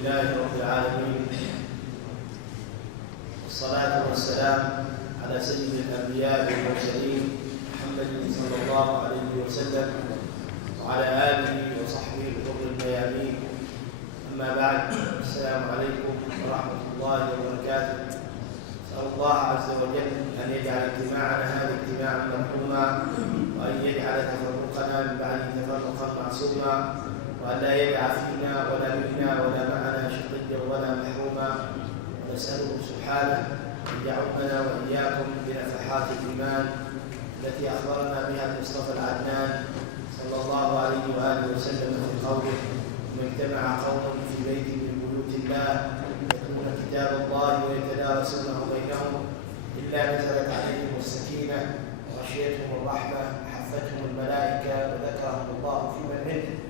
لله رب العالمين، والصلاة والسلام على سيد الأنبياء والمرسلين محمد صلى الله عليه وسلم وعلى آله وصحبه الغر الميامين. أما بعد، السلام عليكم ورحمة الله وبركاته. أسأل الله عز وجل أن يجعل اجتماعنا هذا اجتماعا مرحوما، وأن يجعل تفرقنا من بعده تفرقا معصوما، وأن لا يدع فينا ولا منا ولا معنا شقيا ولا محروما. ونسأله سبحانه أن يعمنا وإياكم بنفحات الإيمان التي أخبرنا بها المصطفى العدنان صلى الله عليه وآله وسلم في قوله: وما اجتمع قوم في بيت من بيوت الله يتلون كتاب الله ويتدارسونه بينهم إلا نزلت عليهم السكينة وغشيتهم الرحمة وحفتهم الملائكة وذكرهم الله في من عنده.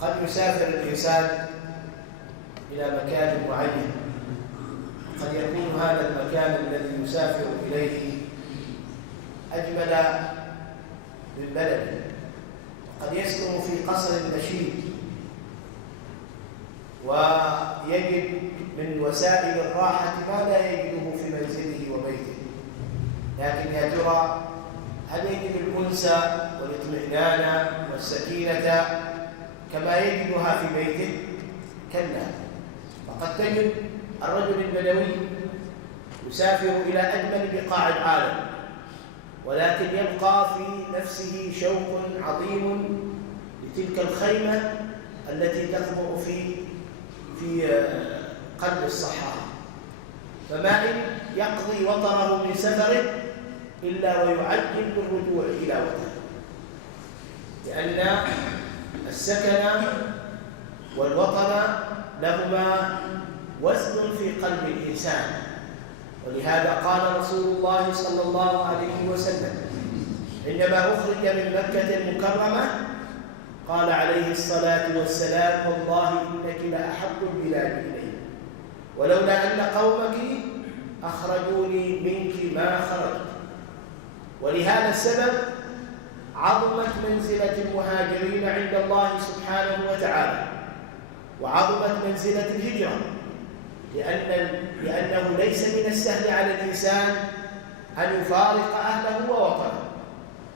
قد يسافر الإنسان إلى مكان معين، قد يكون هذا المكان الذي يسافر إليه أجمل من بلده، وقد يسكن في قصر مشيد ويجد من وسائل الراحة ما لا يجده في منزله وبيته. لكن يا ترى هل يجد الأنس والاطمئنان والسكينة كما يجدها في بيته؟ كلا. فقد تجد الرجل البدوي يسافر إلى أجمل بقاع العالم، ولكن يبقى في نفسه شوق عظيم لتلك الخيمة التي تخبر في قلب الصحراء. فما إن يقضي وطنه من سفره إلا ويعجل بالرجوع إلى وطنه، لأن السكن والوطن لهما وزن في قلب الإنسان. ولهذا قال رسول الله صلى الله عليه وسلم عندما أخرج من مكة المكرمة، قال عليه الصلاة والسلام: والله إنك لأحب البلاد إلي، ولولا أن قومك أخرجوني منك ما خرجت. ولهذا السبب عظمت منزلة المهاجرين عند الله سبحانه وتعالى، وعظمت منزلة الهجرة، لأنه ليس من السهل على الإنسان أن يفارق أهله ووطنه.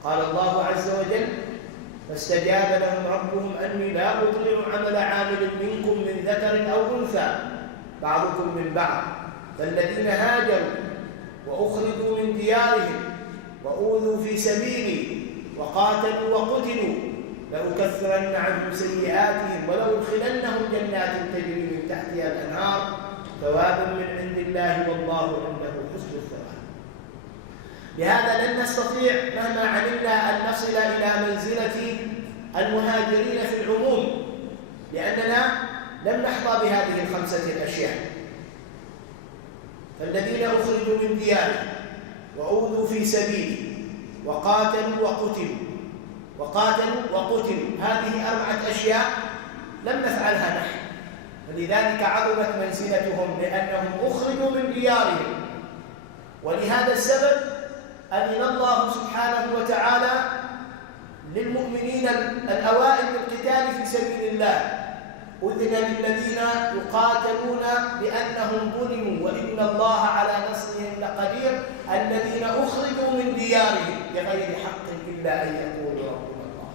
قال الله عز وجل: فاستجاب لهم ربهم أني لا أضيع عمل عامل منكم من ذكر أو أنثى بعضكم من بعض، فالذين هاجروا وأخرجوا من ديارهم وأوذوا في سبيلي وقاتلوا وقتلوا لأكفرن عنهم سيئاتهم ولأدخلنهم جنات تجري من تحتها الأنهار ثوابا من عند الله والله عنده حسن الثواب. لهذا لن نستطيع مهما علمنا أن نصل إلى منزلة المهاجرين في العموم، لأننا لم نحظى بهذه الخمسة الأشياء. فالذين أخرجوا من ديارهم وأوذوا في سبيلي وقاتلوا وقتلوا، هذه 4 أشياء لم نفعلها نحن، فلذلك عظمت منزلتهم لأنهم أخرجوا من ديارهم. ولهذا السبب أذن الله سبحانه وتعالى للمؤمنين الأوائل بالقتال في سبيل الله. أذن للذين يقاتلون بأنهم ظلموا وإن الله على نصرهم لقدير، الذين أخرجوا من ديارهم بغير حق إلا أن يقولوا ربنا الله.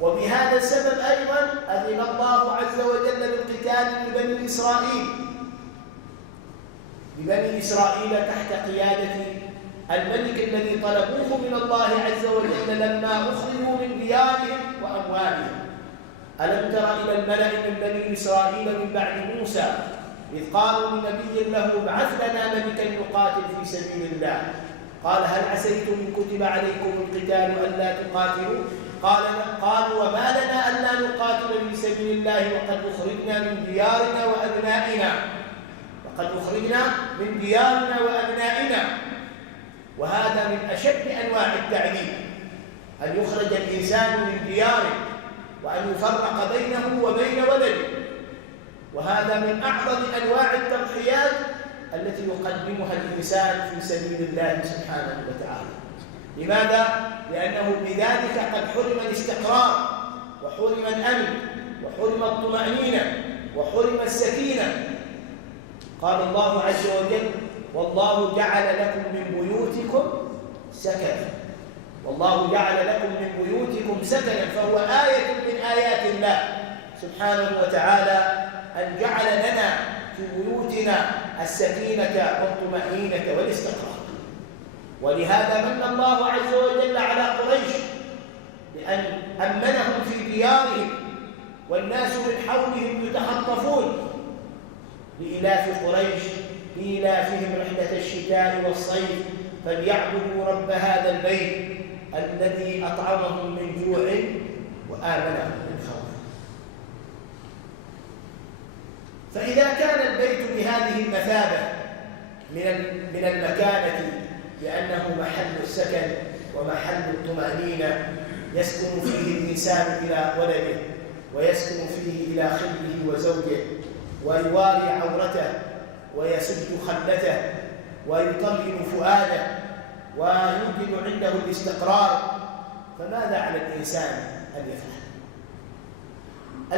وبهذا السبب أيضا أذن الله عز وجل بالقتال لبني إسرائيل تحت قيادة الملك الذي طلبوه من الله عز وجل لما أخرجوا من ديارهم وأموالهم. ألم تر إلى الملأ من بني إسرائيل من بعد موسى إذ قالوا لنبي له ابعث لنا ملكا يقاتل في سبيل الله، قال هل عسيتم إن كتب عليكم القتال ألا تقاتلوا؟ قالوا وما لنا ألا نقاتل في سبيل الله وقد أخرجنا من ديارنا وأبنائنا. وهذا من أشد أنواع التعذيب، أن يخرج الإنسان من دياره وأن يفرق بينه وبين ولده. وهذا من أعظم أنواع التضحيات التي يقدمها الإنسان في سبيل الله سبحانه وتعالى. لماذا؟ لأنه بذلك قد حرم الاستقرار وحرم الأمن وحرم وحرم الطمأنينة وحرم السكينة. قال الله عز وجل: والله جعل لكم من بيوتكم سكنا. والله جعل لكم من بيوتكم سكنا، فهو آية من آيات الله سبحانه وتعالى أن جعل لنا في بيوتنا السكينة والطمأنينة والاستقرار. ولهذا من الله عز وجل على قريش بأن أمنهم في ديارهم والناس من حولهم يتخطفون، لإلاف قريش لإلافهم رحلة الشتاء والصيف فليعبدوا رب هذا البيت الذي أطعمهم من جوع وآمنهم من خوف. فإذا كان البيت بهذه المثابة من المكانة بأنه محل السكن ومحل الطمأنينة، يسكن فيه الإنسان إلى ولده، ويسكن فيه إلى خله وزوجه، ويواري عورته، ويسد خلته، ويطمئن فؤاده، ويوجد عنده الاستقرار، فماذا على الإنسان أن يفعل؟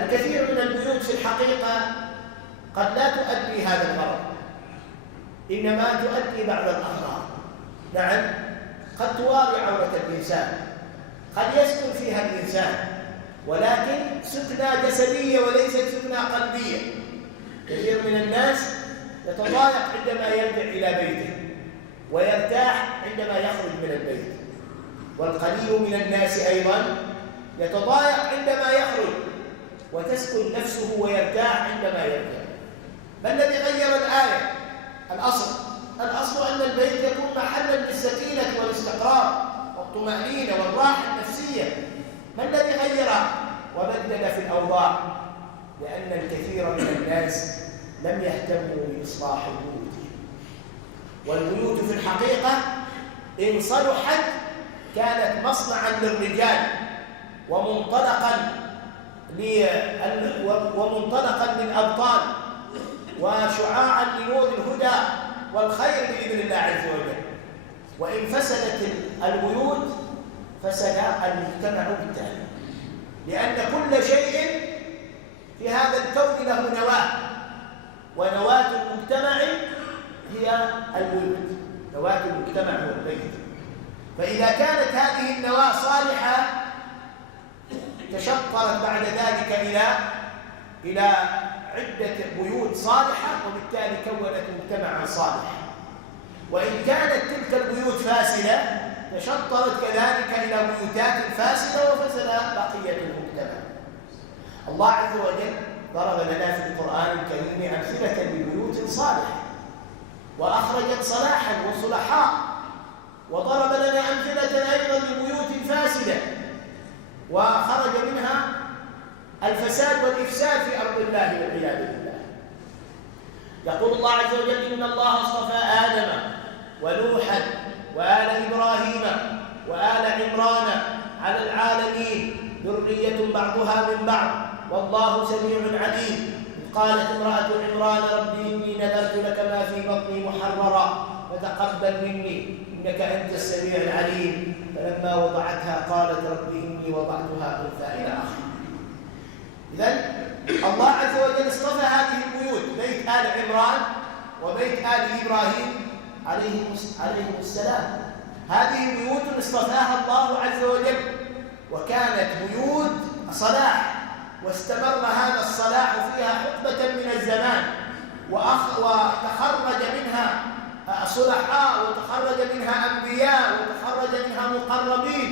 الكثير من البيوت في الحقيقة قد لا تؤدي هذا الغرض، إنما تؤدي بعض الأغراض. نعم، قد تواري عورة الإنسان، قد يسكن فيها الإنسان، ولكن سكنى جسدية وليست سكنى قلبية. كثير من الناس يتضايق عندما يرجع إلى بيته، ويرتاح عندما يخرج من البيت، والقليل من الناس أيضا يتضايق عندما يخرج وتسكن نفسه ويرتاح عندما يرجع. ما الذي غير الآية؟ الأصل أن البيت يكون محلا للسكينة والاستقرار والطمأنينة والراحة النفسية. ما الذي غيره وبدل في الأوضاع؟ لأن الكثير من الناس لم يهتموا بإصلاح بيوتهم. والبيوت في الحقيقة إن صلحت كانت مصنعا للرجال ومنطلقا للأبطال وشعاعا لنور الهدى والخير بإذن الله عز وجل. وإن فسدت البيوت فسد المجتمع بالتالي، لأن كل شيء في هذا الكون له نواة، ونواة المجتمع هي البيوت. نواة المجتمع هو البيت. فإذا كانت هذه النواة صالحة تشطرت بعد ذلك إلى عدة بيوت صالحة، وبالتالي كونت مجتمعا صالحا. وإن كانت تلك البيوت فاسدة تشطرت كذلك إلى بيوتات فاسدة وفسد بقية المجتمع. الله عز وجل ضرب لنا في القرآن الكريم أمثلة لبيوت صالحة وأخرجت صلاحا وصلحاء، وضرب لنا أمثلة أيضا لبيوت فاسدة وخرج منها الفساد والإفساد في أرض الله والعياذ بالله. يقول الله عز وجل: إن الله اصطفى آدم ونوحا وآل إبراهيم وآل عمران على العالمين، ذرية بعضها من بعض، والله سميع عليم. قالت امرأة عمران: ربي إني نذرت لك ما في بطني محررا فتقبل مني إنك أنت السميع العليم. فلما وضعتها قالت: ربي إني وضعتها أنثى، إلى آخره. إذن الله عز وجل اصطفى هذه البيوت، بيت آل عمران وبيت آل إبراهيم عليهم السلام. هذه بيوت اصطفاها الله عز وجل، وكانت بيوت صلاح، واستمر هذا الصلاح فيها حقبة من الزمان، وتخرج منها صلحاء، وتخرج منها أنبياء، وتخرج منها مقربين،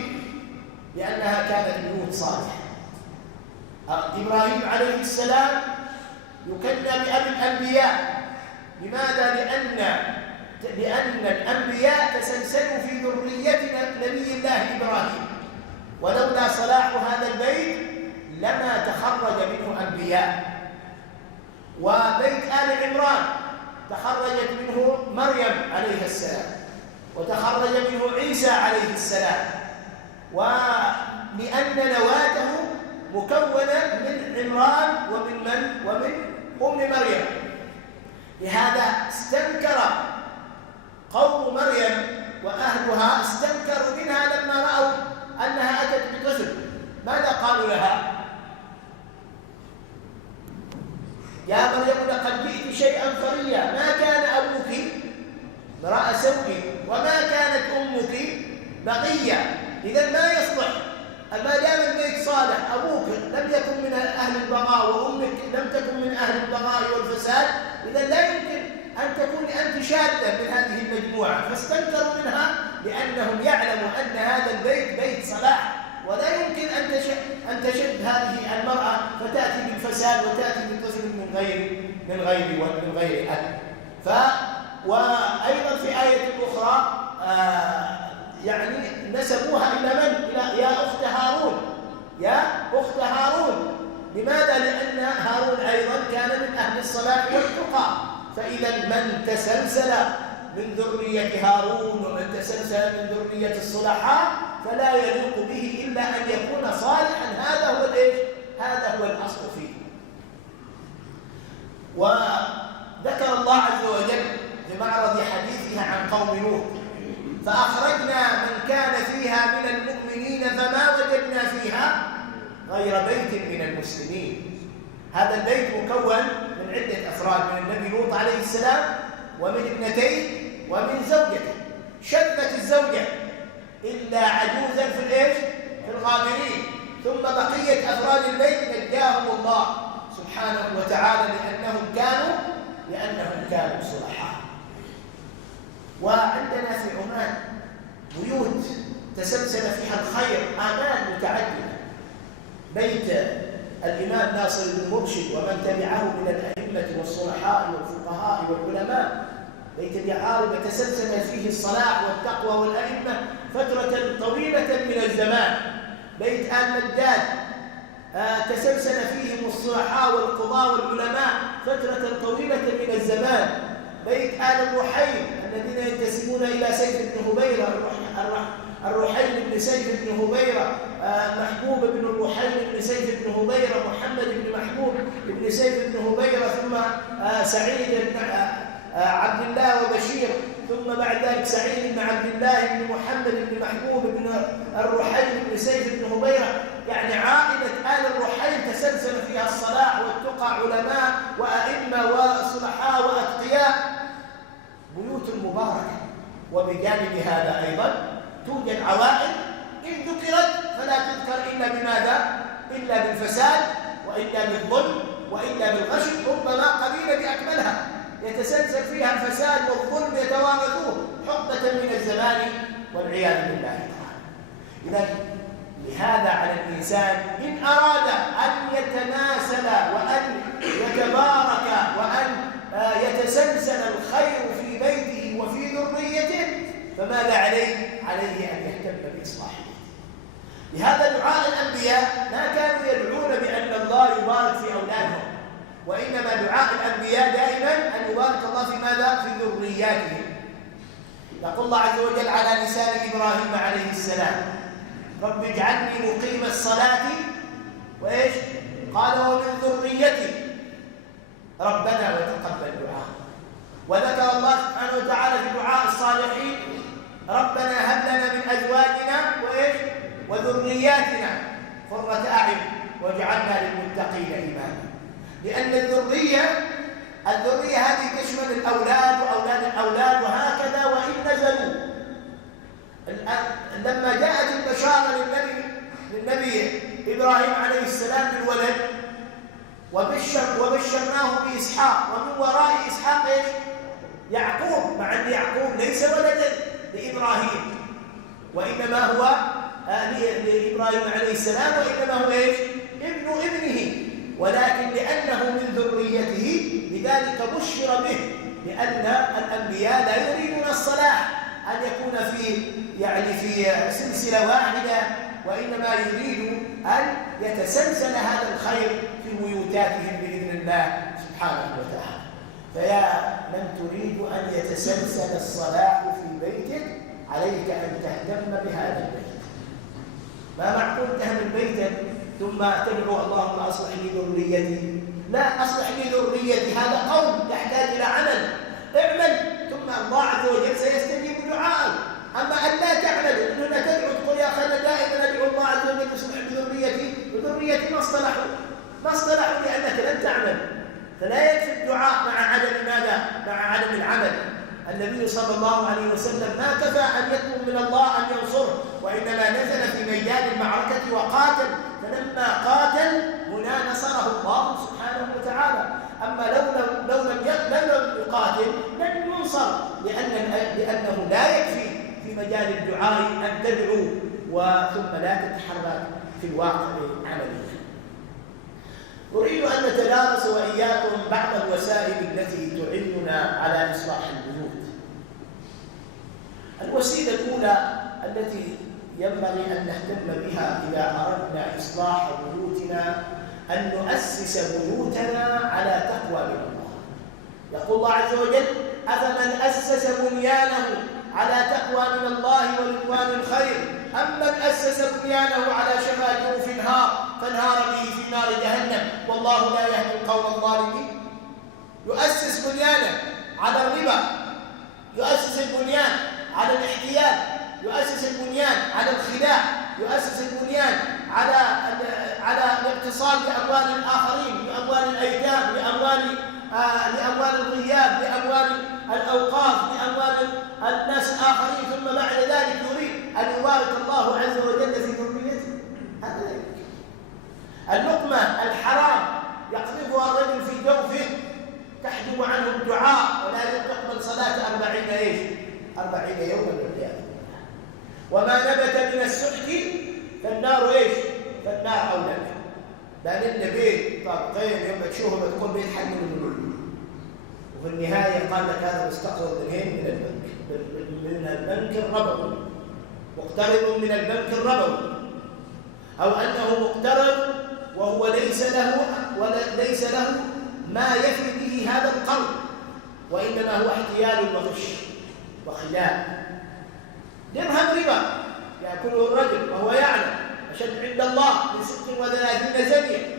لأنها كانت بيوت صالحة. إبراهيم عليه السلام يكنى بأبي الأنبياء. لماذا؟ لأن الأنبياء تسلسلوا في ذرية نبي الله إبراهيم، ولولا صلاح هذا البيت لما تخرج منه أنبياء. وبيت آل عمران تخرجت منه مريم عليه السلام، وتخرج منه عيسى عليه السلام، ولأن نواته مكونة من عمران ومن أم مريم. لهذا استنكر قوم مريم وأهلها، استنكروا منها لما رأوا أنها أتت بطفل. ماذا قالوا لها؟ يا مريم لقد جئت شيئا فريا، ما كان أبوك امرأ سوء وما كانت أمك بغيا. إذا ما يصلح ما دام البيت صالح، أبوك لم يكن من أهل البغاء وأمك لم تكن من أهل البغاء والفساد، إذا لا يمكن أن تكوني أنت شاذة من هذه المجموعة. فاستنكروا منها لأنهم يعلموا أن هذا البيت بيت صلاح، ولا يمكن أن تشد هذه المرأة فتأتي بالفساد وتأتي بالطفل من غير أب. وأيضا في آية أخرى يعني نسبوها إلى من؟ إلى يا أخت هارون، يا أخت هارون. لماذا؟ لأن هارون أيضا كان من أهل الصلاح والتقى. فإذا من تسلسل من ذرية هارون ومن تسلسل من ذرية الصلحاء فلا يليق به إلا أن يكون صالحا. هذا هو الأصل فيه. وذكر الله عز وجل في معرض حديثها عن قوم لوط: فأخرجنا من كان فيها من المؤمنين فما وجدنا فيها غير بيت من المسلمين. هذا البيت مكون من عدة أفراد: من النبي لوط عليه السلام ومن ابنتيه ومن زوجته. شبت الزوجة إلا عجوزا في الغابرين. ثم بقية أفراد البيت نجاهم الله سبحانه وتعالى لأنهم كانوا صلحاء. وعندنا في عمان بيوت تسلسل فيها الخير آمال متعددة: بيت الإمام ناصر بن مرشد ومن تبعه من الأئمة والصلحاء والفقهاء والعلماء، بيت اليعارب تسلسل فيه الصلاح والتقوى والأئمة فترة طويلة من الزمان. بيت آل مداد تسلسل فيهم الصلحاء والقضاء والعلماء فترة طويلة من الزمان. بيت آل الرحيل الذين ينتسبون إلى سيف بن هبيرة، الرحيل بن سيف بن هبيرة، محبوب بن الرحيل بن سيف بن هبيرة، محمد بن محبوب بن سيف بن هبيرة، ثم سعيد بن عبد الله وبشير، ثم بعد ذلك سعيد بن عبد الله بن محمد بن محبوب بن الرحيل بن سيف بن هبيرة. يعني عائلة آل الرحيل تسلسل فيها الصلاح والتقى، علماء وأئمة وصلحاء وأتقياء، بيوت مباركة. وبجانب هذا أيضا توجد عوائل إن ذكرت فلا تذكر إلا بماذا؟ إلا بالفساد وإلا بالظلم وإلا بالغش، ربما قليلة بأكملها يتسلسل فيها الفساد والظلم يتوارثوه حقبة من الزمان والعياذ بالله تعالى. إذن لهذا على الإنسان إن أراد أن يتناسل وأن يتبارك وأن يتسلسل الخير في بيته وفي ذريته فماذا عليه؟ عليه أن يهتم بإصلاحه. لهذا دعاء الأنبياء ما كانوا يدعون بأن الله يبارك في أولادهم، وإنما دعاء الأنبياء دائما أن يبارك الله في ماذا؟ في ذرياتهم. يقول الله عز وجل على لسان إبراهيم عليه السلام: رب اجعلني مقيم الصلاة وإيش؟ قال ومن ذريتي ربنا وتقبل دعاء. وذكر الله سبحانه وتعالى في دعاء الصالحين: ربنا هب لنا من أزواجنا وإيش؟ وذرياتنا قرة أعين واجعلنا للمتقين إماما. لأن الذرية هذه تشمل الأولاد وأولاد الأولاد وهكذا وإن نزلوا. لما جاءت البشارة للنبي إبراهيم عليه السلام بالولد وبشرناه بإسحاق، ومن وراء إسحاق إيش؟ يعقوب، مع أن يعقوب ليس ولدا لإبراهيم وإنما هو لإبراهيم عليه السلام، وإنما هو إيش؟ ابن ابنه، ولكن لأنه من ذريته لذلك بشر به. لأن الأنبياء لا يريدون الصلاح أن يكون في سلسلة واحدة، وإنما يريد أن يتسلسل هذا الخير في بيوتاتهم بإذن الله سبحانه وتعالى. فيا من تريد أن يتسلسل الصلاح في بيتك عليك أن تهتم بهذا البيت. ما معقول تهمل بيتك ثم تدعو اللهم أصلح لي ذريتي؟ لا، أصلح لي ذريتي هذا قول يحتاج إلى عمل. اعمل ثم الله عز وجل سيستجيب دعاءك. أما أن لا تعمل، أنك تدعو تقول يا أخي أنا دائما أدعو الله عز وجل يصلح بذريتي، وذريتي ما اصطلحوا لأنك لن تعمل. فلا يكفي الدعاء مع عدم ماذا؟ مع عدم العمل. النبي صلى الله عليه وسلم ما كفى أن يطلب من الله أن ينصره، وإنما نزل في ميدان المعركة وقاتل، فلما قاتل هنا نصره الله سبحانه وتعالى. أما لو لم يقاتل لن ينصر، لأنه لا يكفي في مجال الدعاء أن تدعو ثم لا تتحرك في الواقع عمليا. أريد أن نتدارس وإياكم بعض الوسائل التي تعيننا على إصلاح البيوت. الوسيلة الأولى التي ينبغي أن نهتم بها إذا أردنا إصلاح بيوتنا أن نؤسس بيوتنا على تقوى من الله. يقول الله عز وجل: أفمن أسس بنيانه على تقوى من الله ورضوان خير أم من أسس بنيانه على شفا جرف فانهار به في نار جهنم والله لا يهدي القوم الظالمين. يؤسس بنيانه على الربا، يؤسس البنيان على الاحتيال، يؤسس البنيان على الخداع، يؤسس البنيان على الاتصال بأموال الآخرين، بأموال الأيتام، لأموال الغياب، لأموال الأوقاف، لأموال الناس الآخرين، ثم بعد ذلك يريد أن يبارك الله عز وجل في ذريته. هذا لا يمكن. اللقمة الحرام يقذفها الرجل في جوفه تحجب عنه الدعاء ولا تقبل صلاة 40 يوما والعياذ بالله. وما نبت من السحت فالنار فالنار أولى به. لأن النبي طابقين يوم تشوفه بتقول بيت حد من الملوك، وفي النهاية قال لك هذا مستقرض من البنك الربوي، مقترض من البنك الربوي، أو أنه مقترض وهو ليس له ما يفي به هذا القرض، وإنما هو احتيال وغش وخداع. درهم ربا يأكله الرجل وهو يعلم أشد عند الله من 36 زنية،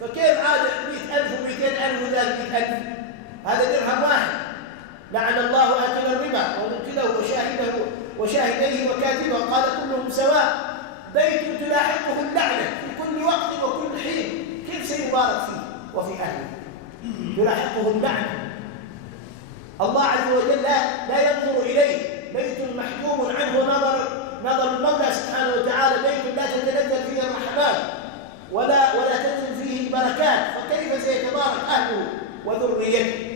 فكيف عاد 100,000 و200,000 وذلك 100,000؟ هذا درهم واحد. لعن الله آكل الربا وموكله وشاهديه وكاتبه، قال كلهم سواء، بيت تلاحقه اللعنة في كل وقت وكل حين، كيف سيبارك فيه وفي أهله؟ تلاحقه اللعنة. الله عز وجل لا ينظر إليه. بيت محجوب عنه نظر المولى سبحانه وتعالى، بيت لا تتنزل فيه الرحمات ولا تنزل فيه البركات، فكيف سيتبارك أهله وذريته؟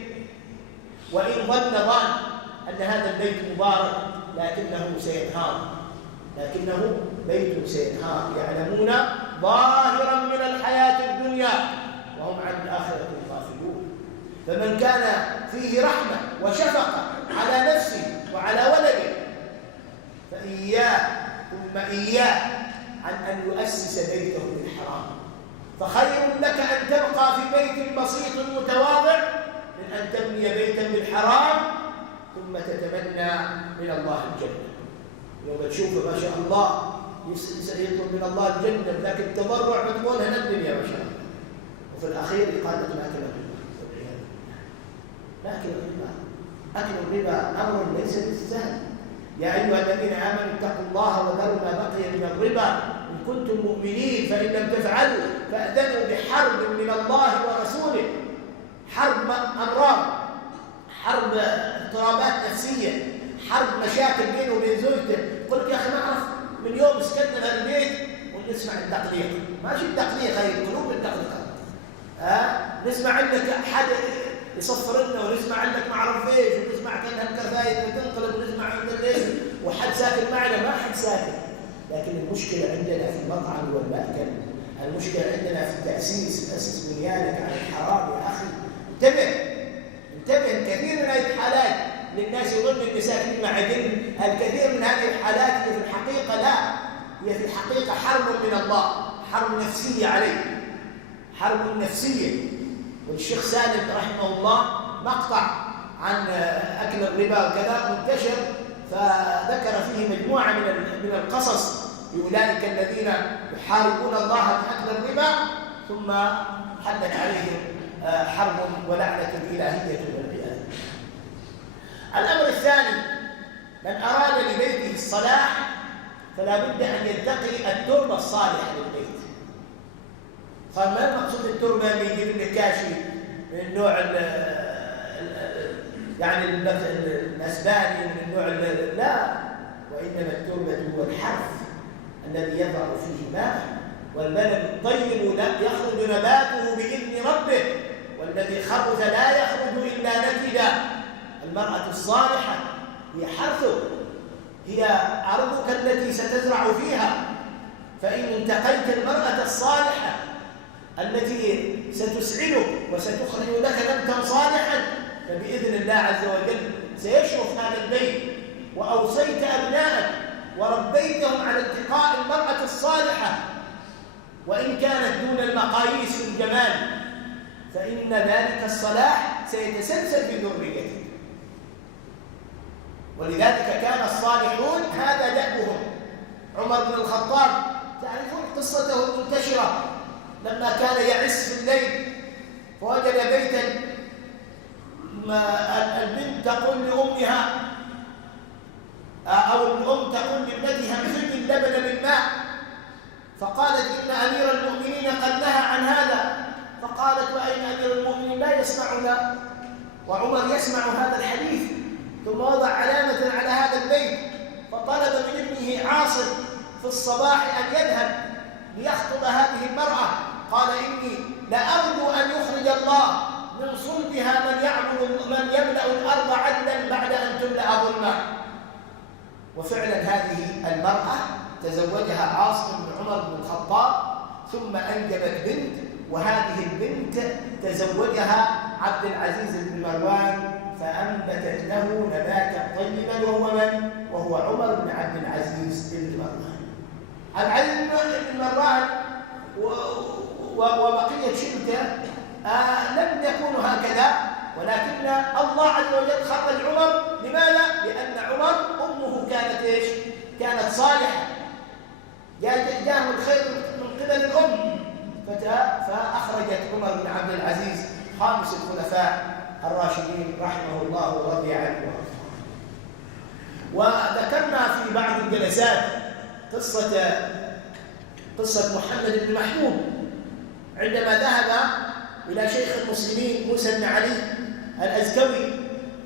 وإن ظن أن هذا البيت مبارك لكنه بيت سينهار. يعلمون ظاهرا من الحياة الدنيا وهم عن الآخرة غافلون. فمن كان فيه رحمة وشفقة على نفسه وعلى ولده فإياه عن أن يؤسس بيته بالحرام. فخير لك أن تبقى في بيت بسيط متواضع من أن تبني بيتا بالحرام ثم تتمنى من الله الجنة. يوم تشوفه ما شاء الله يطلب من الله الجنة، لكن التضرع بتقول هنا الدنيا ما شاء الله، وفي الأخير قال لك لا أكل الربا. أكل الربا أمر ليس بالسهل. يا أيها الذين آمنوا اتقوا الله وذروا ما بقي من الربا إن كنتم مؤمنين، فإن لم تفعلوا فأذنوا بحرب من الله ورسوله. حرب أمراض، حرب اضطرابات نفسية، حرب مشاكل بينه وبين زوجته. يقول لك يا أخي ما أعرف من يوم سكننا البيت ونسمع التقليق، ماشي التقليق، هي القلوب التقليق. نسمع عندك أحد يصفر لنا، ونسمع عندك ما أعرف إيش، ونسمع كأنها الكفاية بتنقلب، ونسمع عند الليل وحد ساكن معنا. ما حد ساكن، لكن المشكلة عندنا في المطعم والمأكل، المشكلة عندنا في التأسيس. أسس بنيانك على الحرام يا أخي. انتبه. كثير من هذه الحالات للناس يظن النساء مع دين. الكثير من هذه الحالات هي في الحقيقة هي في الحقيقة حرب من الله، حرب نفسية عليه، حرب نفسية. والشيخ سالم رحمه الله مقطع عن أكل الربا وكذا منتشر، فذكر فيه مجموعة من القصص لأولئك الذين يحاربون الله بأكل الربا ثم حلت عليهم حرب ولعنة إلهية والعياذ. الأمر الثاني، من أراد لبيته الصلاح فلا بد أن يتقي التربة الصالحة للبيت. قال ما المقصود التربة اللي يجيب لك كاشي من النوع يعني الأسباني من النوع لا، وإنما التربة هو الحرث الذي يضع فيه ماء، والبلد الطيب لا يخرج نباته بإذن ربه، والذي خبث لا يخرج إلا نكدا. المرأة الصالحة هي حرثك، هي أرضك التي ستزرع فيها، فإن انتقيت المرأة الصالحة التي ستسعدك وستخرج لك نبتا صالحا، فبإذن الله عز وجل سيشرف هذا البيت. وأوصيت أبنائك وربيتهم على انتقاء المرأة الصالحة، وإن كانت دون المقاييس في الجمال، فإن ذلك الصلاح سيتسلسل في ذريتك. ولذلك كان الصالحون هذا دأبهم. عمر بن الخطاب تعرفون قصته المنتشرة لما كان يعس في الليل فوجد بيتا، البنت تقول لأمها أو الأم تقول لابنتها خذي اللبن بالماء، فقالت إن أمير المؤمنين قد نهى عن هذا، فقالت وأين أمير المؤمنين لا يسمعنا، وعمر يسمع هذا الحديث، ثم وضع علامة على هذا البيت، فطلب من ابنه عاصم في الصباح أن يذهب ليخطب هذه المرأة، قال إني لأرجو أن يخرج الله من صلبها من يملأ الأرض عدلا بعد أن تملأ ظلما. وفعلا هذه المرأة تزوجها عاصم بن عمر بن الخطاب، ثم أنجبت بنت، وهذه البنت تزوجها عبد العزيز بن مروان، فأنبتت له نباتا طيبا، وهو من؟ وهو عمر بن عبد العزيز بن مروان. عبد العزيز بن مروان وبقية شبكة لم يكونوا هكذا، ولكن الله عز وجل خرج عمر. لماذا؟ لأن عمر أمه كانت إيش؟ كانت صالحة، جاءه الخير من قبل الأم، فأخرجت عمر بن عبد العزيز خامس الخلفاء الراشدين رحمه الله ورضي عنه. وذكرنا في بعض الجلسات قصة محمد بن محبوب عندما ذهب إلى شيخ المسلمين موسى بن علي الأزكوي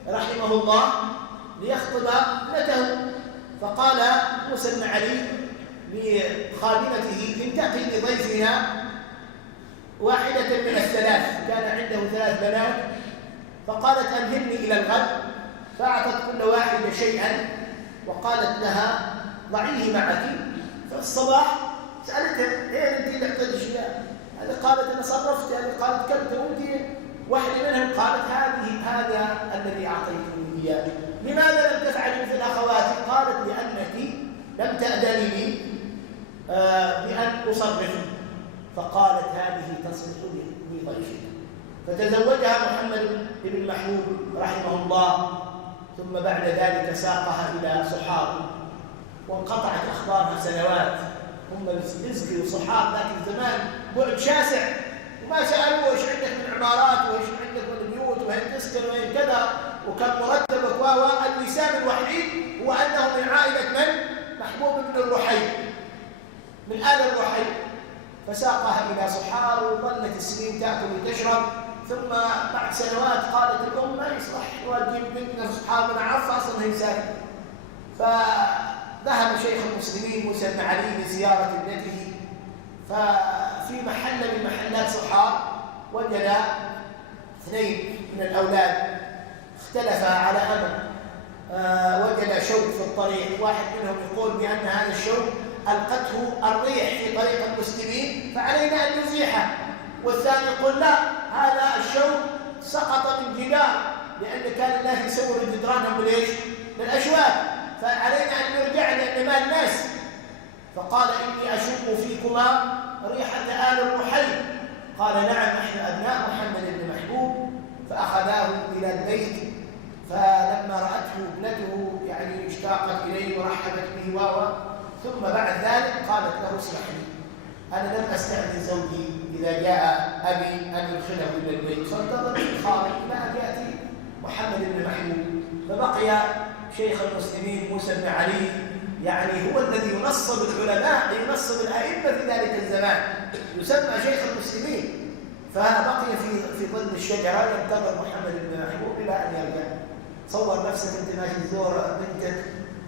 رحمه الله ليخطب ابنته، فقال موسى بن علي لخادمته انتقي لضيفنا واحدة من الثلاث، كان عنده 3 بنات، فقالت أمهلني إلى الغد، فأعطت كل واحدة شيئا وقالت لها ضعيه معك. فالصباح سألتها ايه انت اللي احتاجش لها؟ هذه قالت انا صرفت، هذه قالت كلت، وانت واحده منهم قالت هذا الذي اعطيتني اياه. لماذا لم تفعلي مثل اخواتي؟ قالت لانك لم تأذني لي بان اصرف. فقالت هذه تصلح لضيفك، فتزوجها محمد بن محبوب رحمه الله، ثم بعد ذلك ساقها الى صحاب، وانقطعت اخبارها سنوات. هم رزقي وصحاب ذاك الزمان بعد شاسع، وما سالوا ايش عندك من عمارات وايش عندك من بيوت وين تسكن وين كذا، وكان مرتبك الوسام الوحيد هو انه من عائله من؟ محبوب بن الرحيل، من آل الرحيل. فساقها الى صحاب وظلت السنين تاكل وتشرب، ثم بعد سنوات قالت الام ما يصلح واجيب بنتنا صحابنا عفا اصلا هي ساكنه. ذهب شيخ المسلمين موسى بن علي لزيارة ابنته، ففي محل من محلات صحاب وجد 2 من الأولاد اختلفا على أمر. وجد شوك في الطريق، واحد منهم يقول بأن هذا الشوك ألقته الريح في طريق المسلمين فعلينا أن نزيحه، والثاني يقول لا، هذا الشوك سقط من جدار، لأن كان الله يسور جدرانهم بالإيش؟ بالأشواك، فعلينا أن نرجع لأن مال الناس. فقال إني أشك فيكما ريحة آل الرحيل. قال نعم احنا أبناء محمد بن محبوب. فأخذاه إلى البيت، فلما رأته ابنته يعني اشتاقت إليه ورحبت به ثم بعد ذلك قالت له اسمح لي، أنا لم أستأذن زوجي إذا جاء أبي أن يدخله إلى البيت، فانتظر في الخارج إلى أن يأتي محمد بن محبوب. فبقي شيخ المسلمين موسى بن علي يعني هو الذي ينصب العلماء، ينصب الأئمة في ذلك الزمان، يسمى شيخ المسلمين. فبقي في ظل الشجرة ينتظر محمد بن محبوب إلى أن يرجع. تصور نفسك أنت ماشي تزور بنتك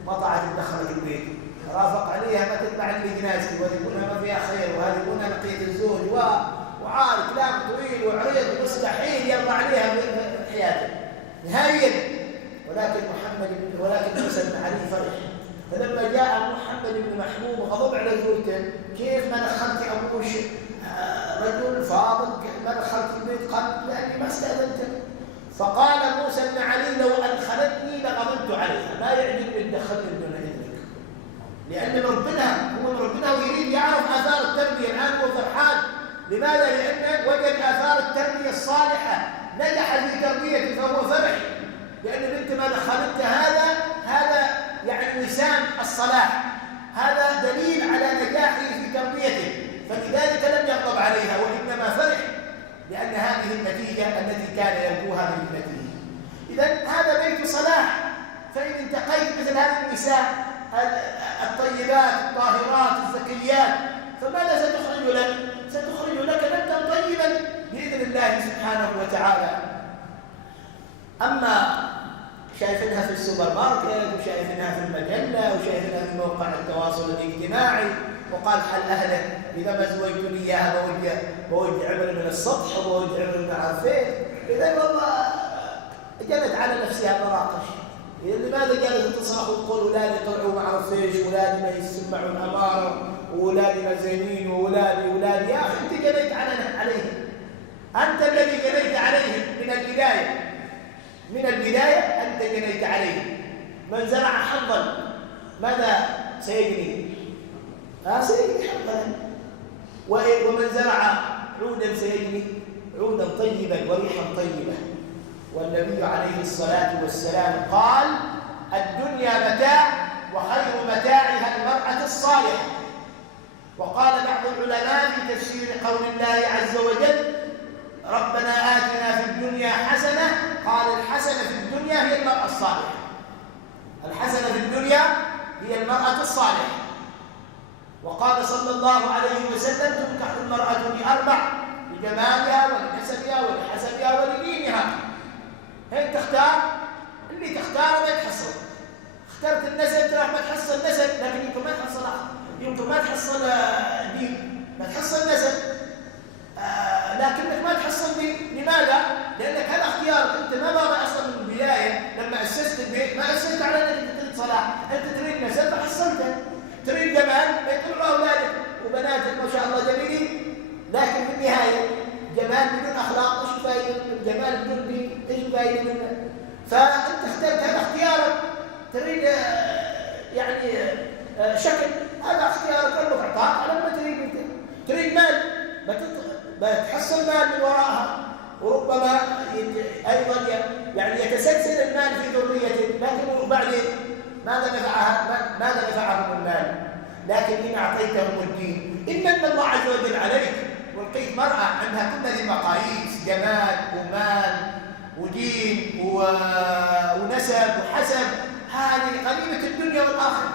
مطعت تدخلك البيت، رافق عليها ما تتبع الجنازة وهذه كلها ما فيها خير وهذه كلها لقيت الزوج وعار كلام طويل وعريض ومستحيل يرضى عليها في حياته نهائيا. ولكن موسى بن علي فرح. فلما جاء محمد بن محبوب غضب على زوجته، كيف ما دخلت أبوش رجل فاضل، ما دخلت البيت؟ قال لأني ما استأذنتك. فقال موسى بن علي لو أدخلتني لغضبت عليها، ما يعجبني تدخلني بدون إذنك، لأن ربنا ويريد يعرف آثار التربية. الآن هو فرحان. لماذا؟ لأنه وجد آثار التربية الصالحة، نجح في تربيته فهو فرح، لأن بنت ما دخلته هذا يعني وسام الصلاح، هذا دليل على نجاحه في تربيته، فلذلك لم يغضب عليها وإنما فرح، لأن هذه النتيجة التي كان يرجوها من ابنته. إذن هذا بيت صلاح. فإن انتقيت مثل هذه النساء الطيبات الطاهرات الزكيات فماذا ستخرج لك؟ ستخرج لك نبتا طيبا بإذن الله سبحانه وتعالى. أما شايفينها في السوبر ماركت وشايفينها في المجلة وشايفينها في موقع التواصل الاجتماعي، وقال حل أهله إذا ما زوجتني إياها بوجه عمر من السطح وبوجه عمر من عارفين. إذا والله جنت على نفسها مراقش. لماذا جالس تصرخ وتقول أولادي طلعوا ما أعرف ايش، أولادي ما يسمعوا الأمارة، وأولادي ما زينين، وأولادي يا أخي أنت جنيت عليهم، أنت الذي جنيت عليهم من البداية أنت جنيت عليهم. من زرع حظا ماذا سيجني؟ سيجني حظا. ومن زرع عودا سيجني عودا طيبا وريحا طيبة. والنبي عليه الصلاة والسلام قال الدنيا متاع وخير متاعها المرأة الصالحة. وقال بعض العلماء في تفسير قول الله عز وجل ربنا آتنا في الدنيا حسنة، قال الحسنة في الدنيا هي المرأة الصالحة. الحسنة في الدنيا هي المرأة الصالحة. وقال صلى الله عليه وسلم تنكح المرأة لأربع: لجمالها ولنسبها ولحسبها ولدينها. هي تختار اللي تختاره ما يتحصل. اخترت النسب تروح ما تحصل نسب، لكن يمكن ما تحصل يمكن ما تحصل دين، ما تحصل نسب، لكنك ما تحصل دين. لماذا؟ لأنك هذا اختيارك أنت. ما بغى أصلا من البداية لما أسست البيت ما أسست على أنك تريد صلاح، أنت تريد نسب فحصلته، تريد جمال فيطلعوا أولادك وبناتك ما شاء الله جميلين، لكن في النهاية جمال بدون أخلاق إيش فايدة؟ الجمال بدون دين إيش فايدة منه؟ فأنت اخترت هذا اختيارك، تريد يعني شكل، هذا اختيارك كله اعطاك على ما تريد. انت تريد مال بتحصل مال من وراءها، وربما ايضا يعني يتسلسل المال في ذريته، لكن بعدين ماذا نفعهم المال؟ لكن ان اعطيتهم الدين ان الله عز وجل عليك ولقيت مرأة عندها كل هذه المقاييس، جمال ومال ودين ونسب وحسب، هذه قريبة الدنيا والآخرة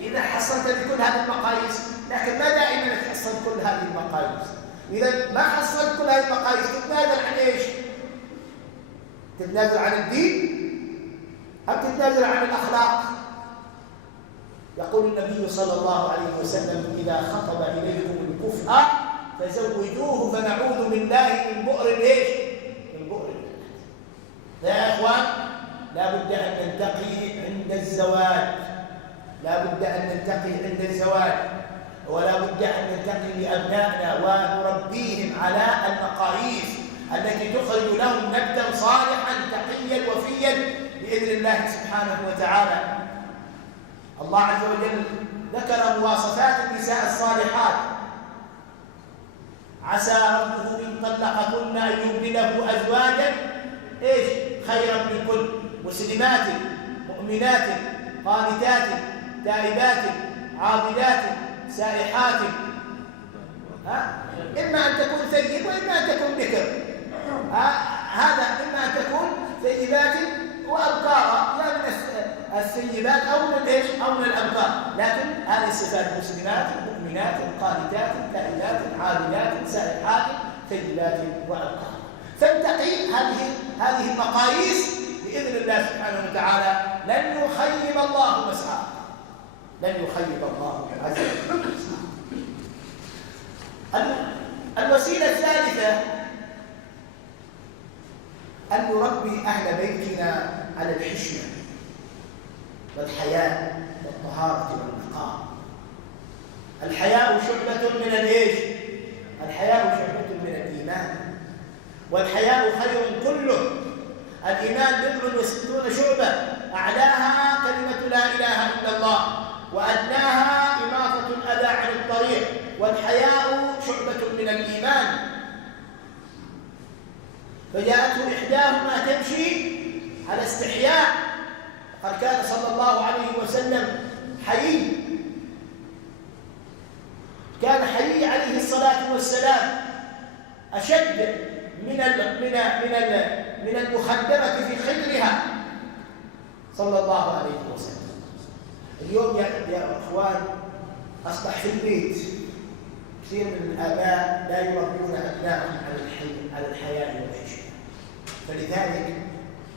إذا حصلت بكل هذه المقاييس. لكن ما دائما تحصل كل هذه المقاييس. إذا ما حصلت كل هذه المقاييس تتنازل عن إيش؟ تتنازل عن الدين أم تتنازل عن الأخلاق؟ يقول النبي صلى الله عليه وسلم إذا خطب إليكم الكفء فزوجوه فنعوذ بالله من بؤر إيش؟ من بؤر الجنة. يا إخوان لا بد أن نلتقي عند الزواج، لا بد أن نلتقي عند الزواج، ولا بد أن نلتقي بأبنائنا ونربيهم على المقاييس التي تخرج لهم نبتا صالحا تقيا وفيا بإذن الله سبحانه وتعالى. الله عز وجل ذكر مواصفات النساء الصالحات: عسى ربه إن طلقكن أن يبدله أزواجا إيش؟ خيرا منكن، مسلمات مؤمنات قانتات تائبات عابدات سائحات. إما أن تكون ثيب وإما أن تكون بكر. هذا إما أن تكون ثيبات وأبكارا، لا من الثيبات أو من إيش؟ أو من الأبكار، لكن هذه الصفات: مسلمات مؤمنات قانتات تائبات عابدات سائحات ثيبات وأبكار. فانتقي هذه المقاييس بإذن الله سبحانه وتعالى. لن يخيب الله مسعاه، لن يخيب الله عز وجل مسعاه. الوسيلة الثالثة أن نربي أهل بيتنا على الحشمة والحياء والطهارة والنقاء. الحياء شعبة من الإيش؟ الحياء شعبة من الإيمان، والحياء خير كله. الإيمان 69 شعبة، أعلاها كلمة لا إله إلا الله، وأدناها إماطة الأذى عن الطريق، والحياء شعبة من الإيمان. فجاءته إحداهما تمشي على استحياء، قد كان صلى الله عليه وسلم حيي، كان حيي عليه الصلاة والسلام أشد من المخدرة في خدرها صلى الله عليه وسلم. اليوم يا أخوان أصبح في البيت كثير من الآباء لا يربون أبنائهم على الحياء والحشمة، فلذلك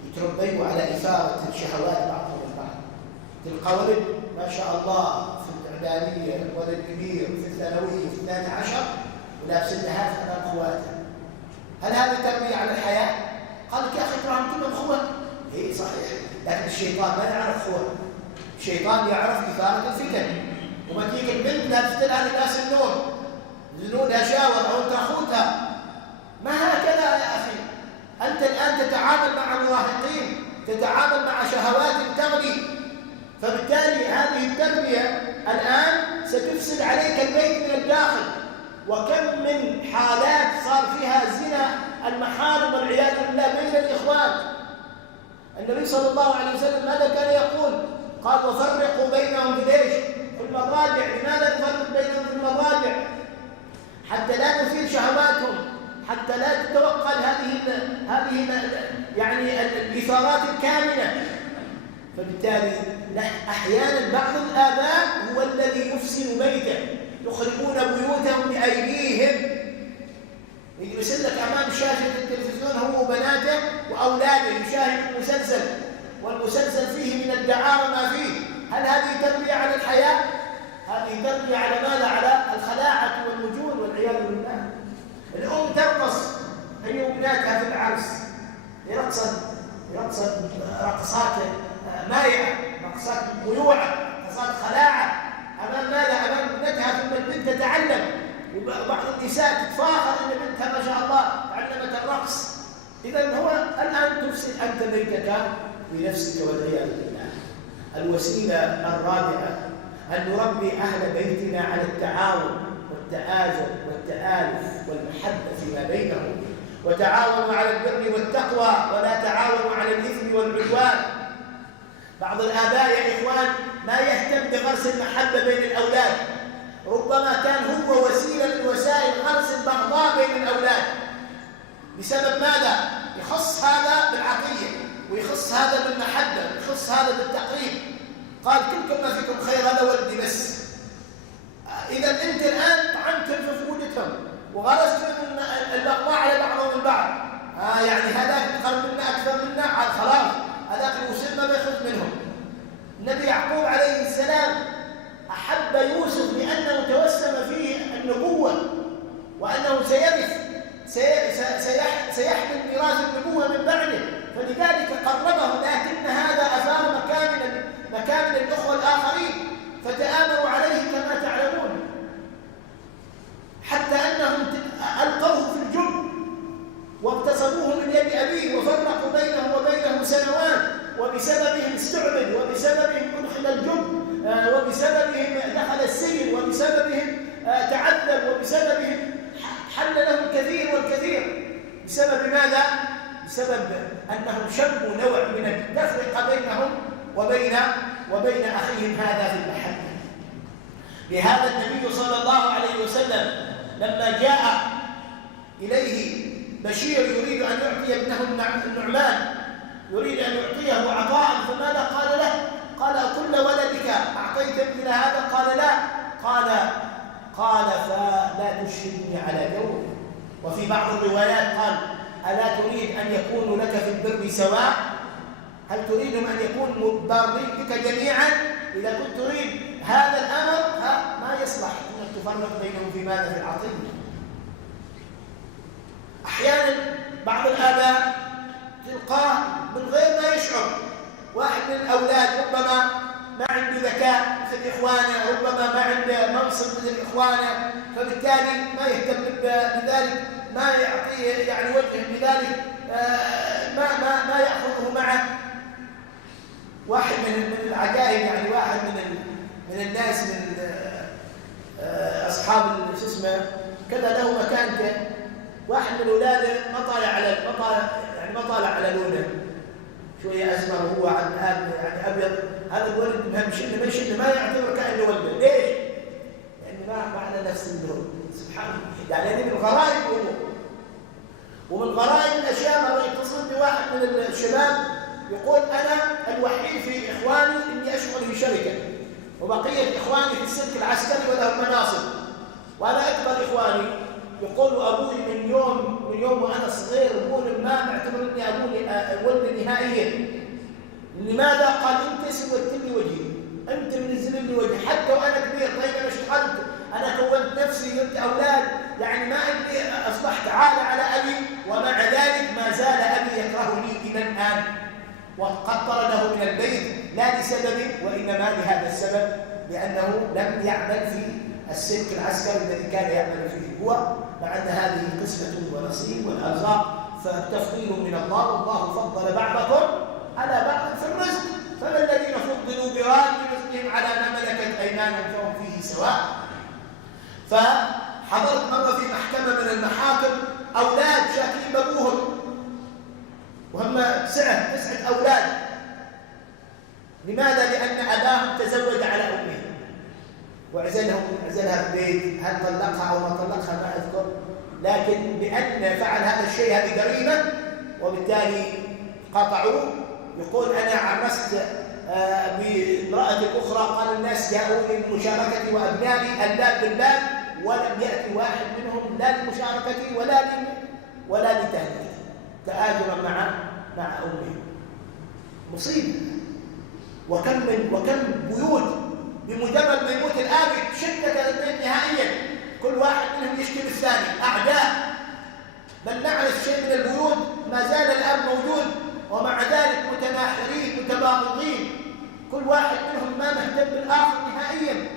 يتربوا على إثارة الشهوات بعضهم البعض. تلقى ولد ما شاء الله في الإعدادية، ولد كبير في الثانوية في 12 ولابس اللحاف أمام أخواته. هل هذا تربية على الحياة؟ قال لك يا أخي تراهم كلهم أخوة. إيه صحيح، لكن الشيطان ما يعرف أخوة، الشيطان يعرف إثارة الفتن. وما تيجي البنت لابسة لها لباس النور، زنونها شاور أو أنت أخوتها، ما هكذا يا أخي. أنت الآن تتعامل مع مراهقين، تتعامل مع شهوات تغلي، فبالتالي هذه التربية الآن ستفسد عليك البيت من الداخل. وكم من حالات صار فيها زنا المحارم والعياذ بالله بين الإخوان. النبي صلى الله عليه وسلم ماذا كان يقول؟ قال وفرقوا بينهم في المضاجع. لماذا نفرق بينهم في المضاجع؟ حتى لا نثير شهواتهم، حتى لا تتوقع هذه يعني الإثارات الكامنة. فبالتالي أحيانا بعض الآباء هو الذي يفسد بيته، يخربون بيوتهم بأيديهم. يجلس لك أمام شاشة التلفزيون هو وبناته وأولاده يشاهد المسلسل، والمسلسل فيه من الدعارة ما فيه. هل هذه تربية على الحياة؟ هذه تربية على ماذا؟ على الخلاعة والوجود والعياذ بالله. الأم ترقص هي وبناتها في العرس، يرقصن رقصات مايعة، رقصات ميوعة، رقصات خلاعة أمام ماذا؟ أمام ابنتها. ثم البنت تتعلم، وبعض النساء تتفاخر أن بنتها ما شاء الله تعلمت الرقص. إذن هو الآن تفسد أنت بيتك بنفسك والعياذ بالله. الوسيلة الرابعة أن نربي أهل بيتنا على التعاون والتآزر والتآلف والمحبة فيما بينهم. وتعاونوا على البر والتقوى ولا تعاونوا على الإثم والعدوان. بعض الآباء يا إخوان ما يهتم بغرس المحبة بين الأولاد، ربما كان هو وسيلة من وسائل غرس البغضاء بين الأولاد. بسبب ماذا؟ يخص هذا بالعطية، ويخص هذا بالمحبة، ويخص هذا بالتقريب. قال كلكم ما فيكم خير، هذا ولدي بس. إذا أنت الآن طعنت في فؤودتهم وغرست البغضاء على بعضهم البعض. يعني هذاك قرب منا أكثر منا، خلاص هذاك الوسيل ما بيخذ منهم. النبي يعقوب عليه السلام أحب يوسف لأنه توسم فيه النبوة، وأنه سيحمل ميراث النبوة من بعده، فلذلك قربه. لكن هذا أثار مكامن الأخوة الآخرين، فتآمروا عليه كما تعلمون، حتى أنهم ألقوه في الجب واغتصبوه من يد أبيه وفرقوا بينه وبينه سنوات، وبسببهم استعبد، وبسببهم أدخل الجب، وبسببهم دخل السجن، وبسببهم تعذب، وبسببهم حل لهم الكثير والكثير. بسبب ماذا؟ بسبب أنهم شبوا نوع من التفرقة بينهم وبين أخيهم هذا في المحبة. لهذا النبي صلى الله عليه وسلم لما جاء إليه بشير يريد أن يعطي ابنه النعمان، يريد أن يعطيه عطاء، فماذا قال له؟ قال كل ولدك أعطيت مثل هذا؟ قال لا. قال فلا تشهدني على جور. وفي بعض الروايات قال ألا تريد أن يكونوا لك في البر سواء؟ هل تريدهم أن يكونوا ضارين بك جميعا؟ إذا كنت تريد هذا الأمر ما يصلح أنك تفرق بينهم في ماذا؟ في العطية. أحيانا بعض الآباء تلقاه من غير ما يشعر واحد من الأولاد ربما ما عنده ذكاء مثل إخوانه، ربما ما عنده منصب مثل إخوانه، فبالتالي ما يهتم بذلك، ما يعطيه يعني وجه بذلك، ما يأخذه معه. واحد من العجائب يعني واحد من الناس من أصحاب شو اسمه كذا له مكانته، واحد من أولاده ما طالع على لونه، شوية أزمر وهو يعني أبيض، هذا الولد ما يعتبر كأنه ولده. ليش؟ لأنه ما على نفس اللون. سبحان الله، يعني من غرائب الأمور. ومن غرائب الأشياء مرة يتصل بواحد من الشباب يقول أنا الوحيد في إخواني إني أشغل في شركة، وبقية إخواني في السلك العسكري ولهم مناصب، وأنا أكبر إخواني. يقول أبوي من يوم وأنا صغير أبوي ما معتبرني أبوي ولد نهائيا. لماذا؟ قال أنت سودت لي وجهي، أنت منزل لي وجهي حتى وأنا كبير. طيب أنا اشتغلت، أنا كونت نفسي، جبت أولاد، يعني ما أني أصبحت عالة على أبي، ومع ذلك ما زال أبي يكرهني إلى الآن، وقد طرده من البيت لا لسبب وإنما لهذا السبب، لأنه لم يعمل في السلك العسكري الذي كان يعمل فيه هو، مع أن هذه قسمة ونصيب والأرزاق، فالتفضيل من الله، والله فضل بعضكم على بعض في الرزق، فما الذين فضلوا براد برزقهم على ما ملكت أيمانهم فهم فيه سواء. فحضرت مرة في محكمة من المحاكم أولاد شاكين بأبوهم، وهم 9 أولاد. لماذا؟ لأن أباهم تزوج على أمهم وعزلها في البيت. هل طلقها أو ما طلقها ما أذكر، لكن بأن فعل هذا الشيء هذه جريمة، وبالتالي قاطعوه. يقول أنا عرست بامرأة أخرى، قال الناس جاءوني لمشاركتي وأبنائي الباب بالباب، ولم يأتي واحد منهم لا لمشاركتي ولا لتهنئتي، تآجرا مع أمهم. مصيبة. وكم بيوت بمجرد ما يموت الآب شدة البيت نهائيا، كل واحد منهم يشكي بالثاني، أعداء. بل نعرف شيء من البيوت ما زال الآب موجود، ومع ذلك متناحرين متباغضين، كل واحد منهم ما مهتم بالآخر نهائيا،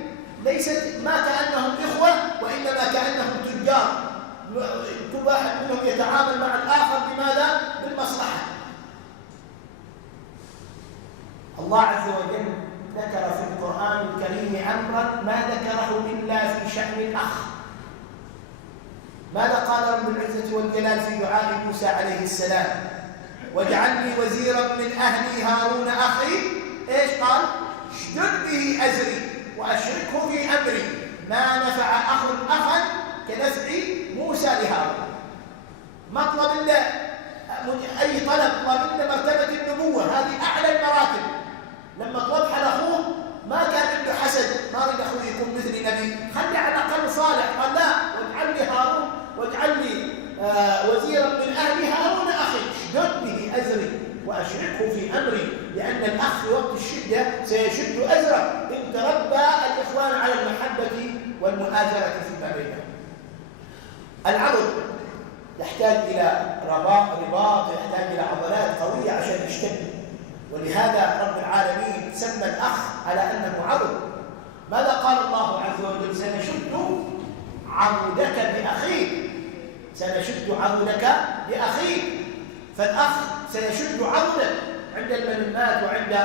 ليست ما كأنهم إخوة وإنما كأنهم تجار، كل واحد منهم يتعامل مع الآخر بماذا؟ بالمصلحة. الله عز وجل ذكر في القرآن الكريم أمرا ما ذكره إلا في شأن الأخ. ماذا قال رب العزة والجلال في دعاء موسى عليه السلام؟ واجعل لي وزيرا من أهلي هارون أخي. إيش قال؟ اشدد به أزري وأشركه في أمري ما نفع أخ أخا كنفع موسى لهارون. مطلب الله أي طلب، طلب الله مرتبة النبوة، هذه أعلى المراتب. لما طلب على أخوه ما كان عنده حسد، ما رد أخوه يكون مثل نبي، خلي على الأقل صالح. قال لا، واجعل لي هارون، واجعل لي وزيرا من أهلي هارون أخي اشدد به أزري وأشركه في أمري، لأن الأخ في وقت الشدة سيشد أزره إن تربى الإخوان على المحبة والمؤازرة فيما بينهم. العضد يحتاج إلى رباط، يحتاج إلى عضلات قوية عشان يشتد، ولهذا رب العالمين سمى الأخ على أنه عضد. ماذا قال الله عز وجل؟ سنشد عضدك بأخيك، سنشد عضدك بأخيك. فالأخ سيشد عضده عند الملمات وعند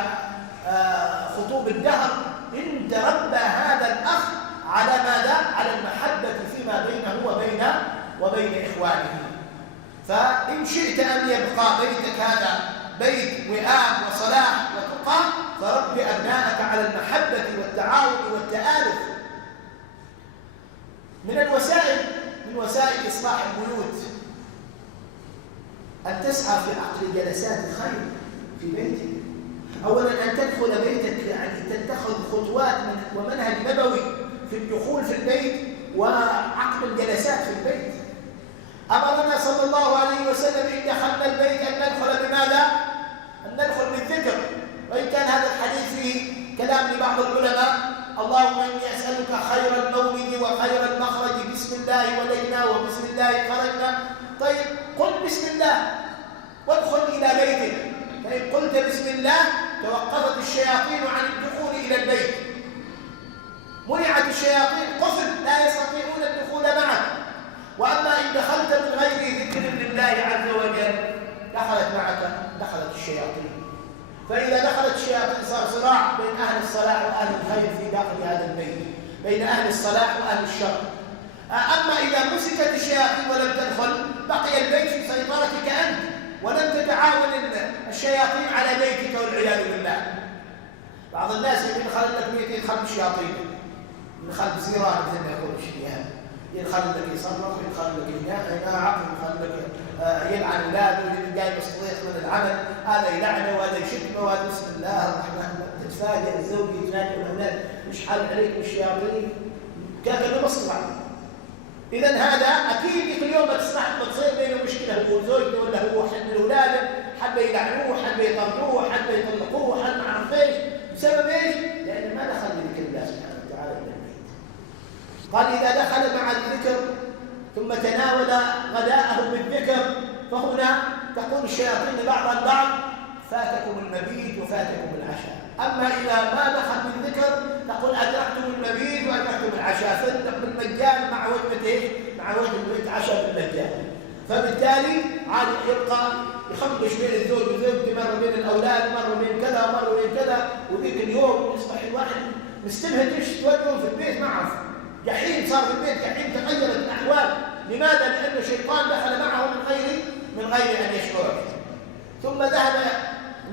خطوب الدهر إن تربى هذا الأخ على ماذا؟ على المحبة فيما بينه وبين إخوانه. فإن شئت أن يبقى بيتك هذا بيت وئام وصلاح وتقى، فرب أبنائك على المحبة والتعاون والتآلف. من وسائل إصلاح البيوت أن تسعى في عقد جلسات الخير في بيتك. أولا أن تدخل بيتك، يعني تتخذ خطوات ومنهج نبوي في الدخول في البيت وعقد الجلسات في البيت. أمرنا صلى الله عليه وسلم إن دخلنا البيت أن ندخل بماذا؟ أن ندخل بالذكر. وإن كان هذا الحديث فيه كلام لبعض العلماء: اللهم إني أسألك خير المولد وخير المخرج، بسم الله ولينا وبسم الله خرجنا. طيب قل بسم الله وادخل إلى بيتك، فإن قلت بسم الله توقفت الشياطين عن الدخول إلى البيت، منعت الشياطين، قفل، لا يستطيعون الدخول معك. وأما إن دخلت من غير ذكر لله عز وجل دخلت الشياطين. فإذا دخلت الشياطين صار صراع بين أهل الصلاح وأهل الخير في داخل هذا البيت، بين أهل الصلاح وأهل الشر. أما إذا مسكت الشياطين ولم تدخل، بقي البيت في سيطرتك أنت، ولن تتعاون الشياطين على بيتك والعياذ بالله. بعض الناس يدخل لك بيت يدخل بالشياطين، يدخل بسيران مثل ما يقول الشيخ، يدخل لك يصرخ، يدخل لك يناعق، يدخل لك يلعن اولاده، اللي جاي مستضيق من العمل، هذا يلعنه وهذا يشتمه وهذا بسم الله الرحمن الرحيم. تتفاجئ الزوج يتفاجئ الاولاد، مش حل عليك بالشياطين كانه مصطلح. اذا هذا اكيد كل يوم تسمع تصير بينه مشكله، هو وزوجته ولا هو حد من اولاده، حبه يلعنوه، حبه يطردوه، حبه يطلقوه، حد ما عرف ايش، بسبب ايش؟ لانه ما دخل بذكر الله سبحانه وتعالى الى البيت. قال اذا دخل مع الذكر ثم تناول غداءه بالذكر، فهنا تقول الشياطين لبعض البعض: فاتكم المبيت وفاتكم العشاء. اما اذا ما دخل بالذكر تقول: ادركتم المبيت وادركتم العشاء، فانتم بالمجان مع وجبه ايش؟ مع وجبه عشاء بالمجان. فبالتالي عاد يبقى يخبش بين الزوج وزوجته، مره بين الاولاد، مره بين كذا مره بين كذا، وذيك اليوم يصبح الواحد مستمهد ايش تودعوا في البيت، ما اعرف، جحيم صار في البيت، جحيم، تغيرت الاحوال. لماذا؟ لان الشيطان دخل معه من غير ان يشعر. ثم ذهب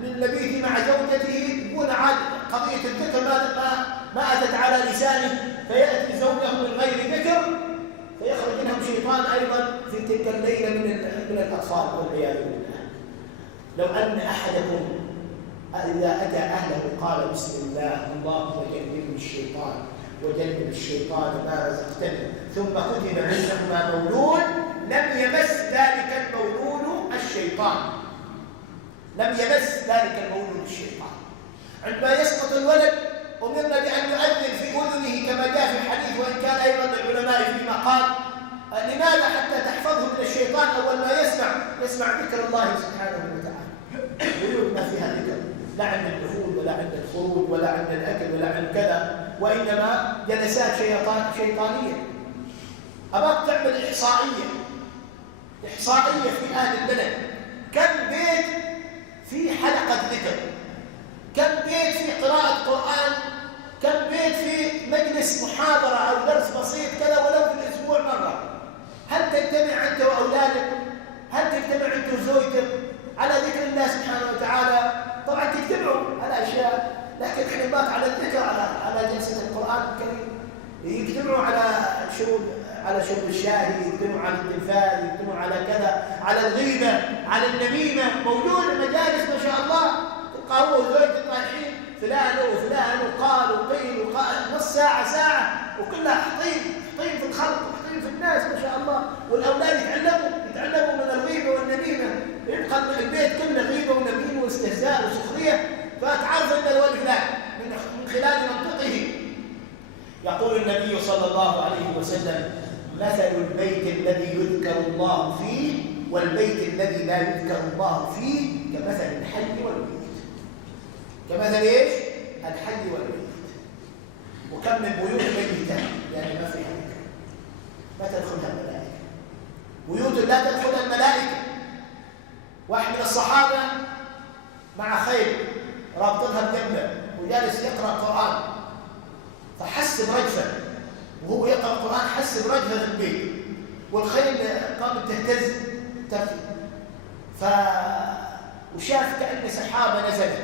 للمبيت مع زوجته، يكون عاد قضيه الذكر ما اتت على لسانه، فياتي زوجه من غير ذكر، فيخرج منهم شيطان ايضا في تلك الليله من الاطفال والعياذ بالله. لو ان احدكم اذا اتى اهله قال: بسم الله اللهم جنبني الشيطان وجنب الشيطان ما رزقتني، ثم كتب عندهما مولود لم يمس ذلك المولود الشيطان، لم يمس ذلك المولود الشيطان. عندما يسقط الولد أمرنا بأن يؤذن في أذنه كما جاء في الحديث، وإن كان أيضا للعلماء فيما قال: لماذا؟ حتى تحفظه من الشيطان. أول ما يسمع ذكر الله سبحانه وتعالى، بيوت ما فيها ذكر، لا عند الدخول ولا عند الخروج ولا عند الأكل ولا عند كذا، وإنما جلسات شيطانية. أبغى تعمل إحصائية في أهل البلد، كم بيت في حلقة ذكر، كم بيت في قراءة قرآن، كم بيت في مجلس محاضرة أو درس بسيط كذا ولو في الأسبوع مرة. هل تجتمع أنت وأولادك؟ هل تجتمع أنت وزوجتك على ذكر الله سبحانه وتعالى؟ طبعا تجتمعوا على أشياء، لكن احنا نبات على الذكر، على جلسة القرآن الكريم. يجتمعوا على شرب الشاي، يجتمعوا على التلفاز، يجتمعوا على كذا، على الغيبة، على النميمة، موجودة مجالس ما شاء الله. تلقى هو وزوجته طايحين فلان وفلان وقال وقيل وقال، نص ساعة وكلها حطين في الخلق وحطين في الناس ما شاء الله. والأولاد يتعلموا من الغيبة والنميمة، يبقى البيت كله غيبة ونميمة واستهزاء وسخرية. فتعرف أن الولد من خلال منطقه. يقول النبي صلى الله عليه وسلم: مثل البيت الذي يذكر الله فيه والبيت الذي لا يذكر الله فيه كمثل الحي والميت. كمثل ايش؟ الحي والميت. وكم من بيوت ميتة يعني ما فيها ذكر، ما تدخلها الملائكة، بيوت لا تدخلها الملائكة. واحد من الصحابة مع خيل رابطنها بجنبه وجالس يقرأ القرآن، فحس برجفة وهو يقرأ القرآن، حس برجفة في البيت، والخيل قامت تهتز ترفي، وشاف كأن سحابة نزلت،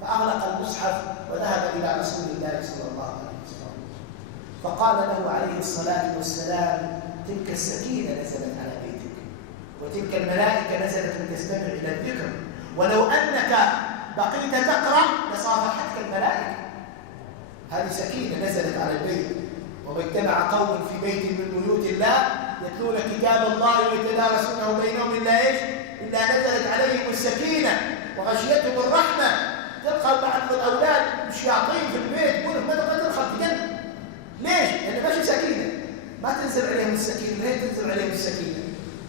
فأغلق المصحف وذهب إلى رسول الله صلى الله عليه وسلم، فقال له عليه الصلاة والسلام: تلك السكينة نزلت على بيتك، وتلك الملائكة نزلت لتستمع إلى الذكر، ولو أنك بقيت تقرأ لصافحتك الملائكة. هذه سكينة نزلت على البيت. وما اجتمع قوم في بيت من بيوت الله يتلون كتاب الله ويتدارسونه بينهم إلا إيش؟ إلا نزلت عليهم السكينة وغشيتهم الرحمة. تلقى بعض الأولاد الشياطين في البيت يقول لك ما تدخل تجنن. ليش؟ لأن ماشي سكينة، ما تنزل عليهم السكينة. ليه تنزل عليهم السكينة؟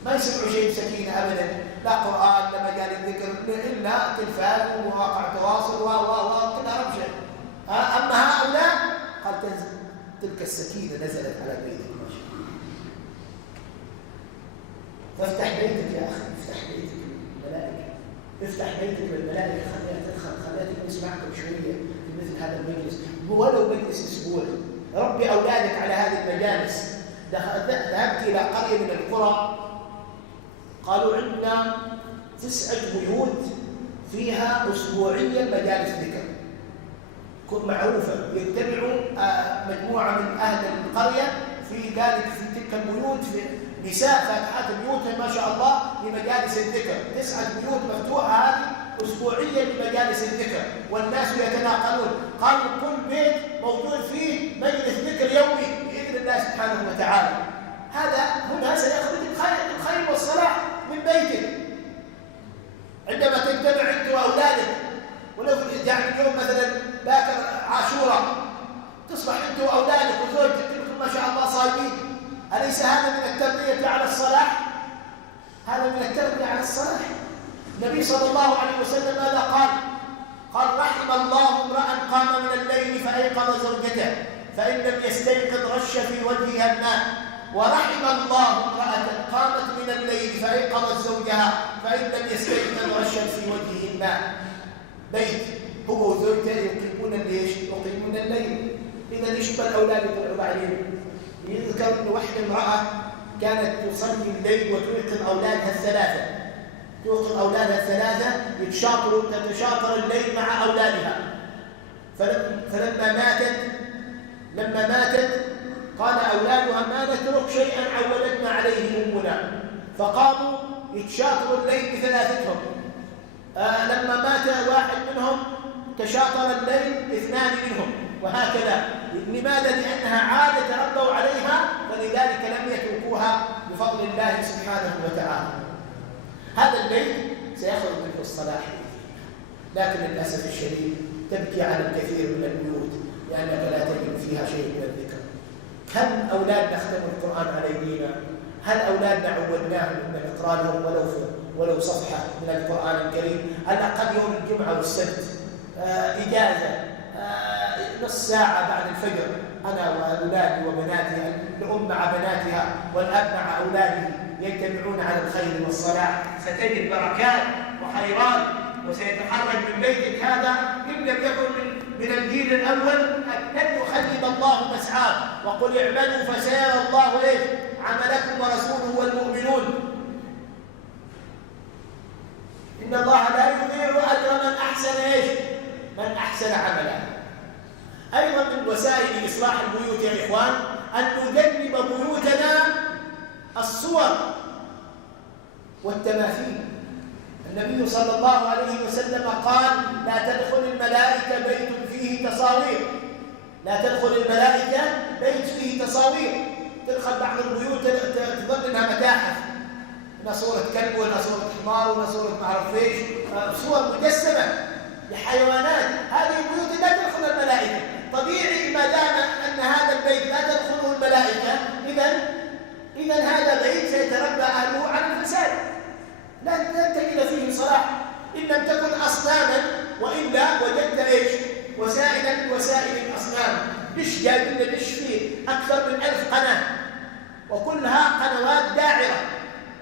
ما يسمعوا شيء بسكينة أبدا، لا قرآن لا مجال الذكر إلا تلفاز ومواقع تواصل كلها ربشة. أما هؤلاء قال تنزل تلك السكينة نزلت على بيتك. ما شاء الله. فافتح بيتك يا أخي، افتح بيتك للملائكة، افتح بيتك للملائكة، خليها تدخل، خليها تسمعكم شوية في مثل هذا المجلس ولو مجلس أسبوعي. ربي أولادك على هذه المجالس. ذهبت إلى قرية من القرى قالوا عندنا 9 بيوت فيها أسبوعيا مجالس ذكر معروفة، يجتمعوا مجموعة من أهل القرية في تلك البيوت، في نساء فاتحات بيوتهم ما شاء الله لمجالس الذكر. 9 بيوت مفتوحة هذه أسبوعيا لمجالس الذكر، والناس يتناقلون. قالوا كل بيت موجود فيه مجلس ذكر يومي بإذن الله سبحانه وتعالى. هذا هنا سيخرج الخير والصلاح من بيتك عندما تجتمع أنت وأولادك. ولو يعني اليوم مثلا باكر عاشوراء تصبح أنت وأولادك وزوجتك كلكم ما شاء الله صايمين، أليس هذا من التربية على الصلاح؟ هذا من التربية على الصلاح. النبي صلى الله عليه وسلم ماذا قال؟ قال رحم الله امرأ قام من الليل فأيقظ زوجته فإن لم يستيقظ رش في وجهها الماء، ورحم الله امرأة قامت من الليل فأيقظت زوجها فإن لم يستيقظ رشت في وجهه الماء. بيت هو وزوجته يقيمون الليل. إذا يشبه الأولاد يطلعوا بعدين. يذكر أن واحدة امرأة كانت تصلي الليل وتوقظ أولادها الثلاثة تتشاطر الليل مع أولادها. لما ماتت قال أولادها ما نترك شيئا عودتنا عليه أمنا، فقاموا يتشاطروا الليل بثلاثتهم. لما مات واحد منهم تشاطر الليل 2 منهم، وهكذا. لماذا؟ لأنها عادة ربوا عليها، فلذلك لم يتركوها بفضل الله سبحانه وتعالى. هذا البيت سيخرج منه الصلاح، لكن للأسف الشديد تبكي على الكثير من البيوت لأنك لا تجد فيها شيء من الذكر. كم أولاد نختم القرآن علينا؟ هل أولادنا عودناهم أن نقرأ لهم ولو صفحة من القرآن الكريم؟ على الأقل يوم الجمعة والسبت إجازة نص ساعة بعد الفجر، أنا وأولادي وبناتي، الأم مع بناتها والأب مع أولاده يجتمعون على الخير والصلاح. ستجد بركات وخيرات، وسيتخرج من بيتك هذا إن لم يكن من الجيل الأول لن يخلد الله مسعاه. وقل اعملوا فسيرى الله عملكم ورسوله والمؤمنون. إن الله لا يضيع أجر من أحسن عملا. أيضا من وسائل إصلاح البيوت يا إخوان أن نجنب بيوتنا الصور والتماثيل. النبي صلى الله عليه وسلم قال لا تدخل الملائكة بيت فيه تصاوير. لا تدخل الملائكة بيت فيه تصاوير. تدخل بعض البيوت تظن انها متاحف، هنا صورة كلب وهنا صورة حمار وهنا صورة معرف ايش، صور مجسمة لحيوانات. هذه البيوت لا تدخل الملائكة. طبيعي ما دام ان هذا البيت لا تدخله الملائكة، إذا هذا بيت سيتربى أهله على الفساد، لا تجد فيه صلاح. إن لم تكن أصناما، وإلا وجدت وسائل من وسائل الأصنام. جايبين دش فيه أكثر من 1000 قناة وكلها قنوات داعرة.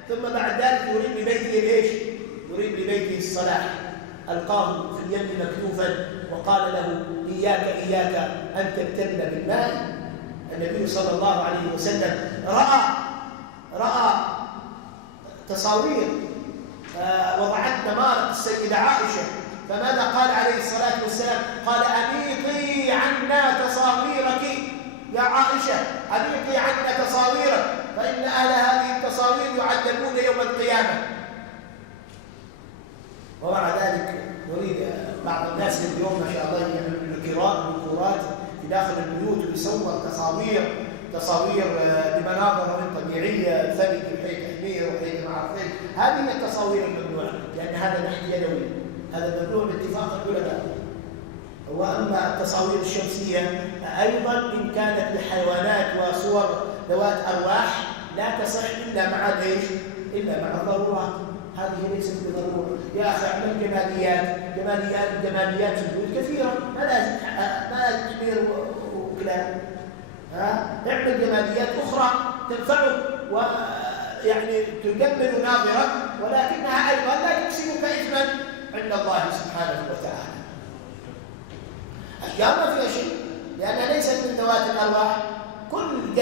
ثم بعد ذلك يريد لبيته يريد لبيته الصلاح. ألقاه في اليم مكتوفا وقال له إياك أن تبتل بالماء. النبي صلى الله عليه وسلم رأى تصاوير وضعت نمارة السيدة عائشة، فماذا قال عليه الصلاة والسلام؟ قال أنيقي عنا تصاويرك يا عائشة، أنيقي عنا تصاويرك، فإن أهل هذه التصاوير يعذبون يوم القيامة. ومع ذلك نريد بعض الناس اليوم ما شاء الله يعملون ديكورات في داخل البيوت ويصور تصاوير لمناظر غير طبيعية. هي ثلج وحيث حمير وحيث ما اعرف ايش، هذه هي التصاوير الممنوعه، لان هذا نحت يدوي، هذا ممنوع باتفاق العلماء. واما التصاوير الشمسيه ايضا ان كانت لحيوانات وصور ذوات ارواح لا تصح الا مع ايش؟ الا مع الضرورات، هذه ليست بضروره. يا اخي اعمل جماليات في البيوت كثيره، ما لازم حمير وكلاب. اعمل جماليات اخرى تنفعك ويعني تجمل ناظرك، ولكنها ايضا لا تكسبك اثما عند الله سبحانه وتعالى. الاشياء ما فيها شيء لانها ليست من ذوات الارواح. كل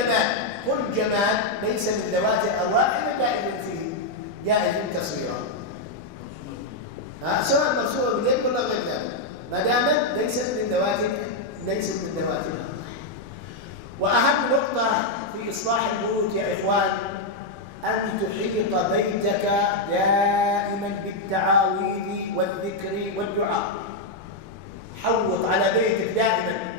جمال ليس من ذوات الارواح جائز فيه، جائز تصويره، سواء مرسومه باليد ولا غير ذلك، ما دامت ليست من ذوات الارواح. واهم نقطه في اصلاح البيوت يا اخوان ان تحيط بيتك دائما بالتعاويذ والذكر والدعاء. حوط على بيتك دائما.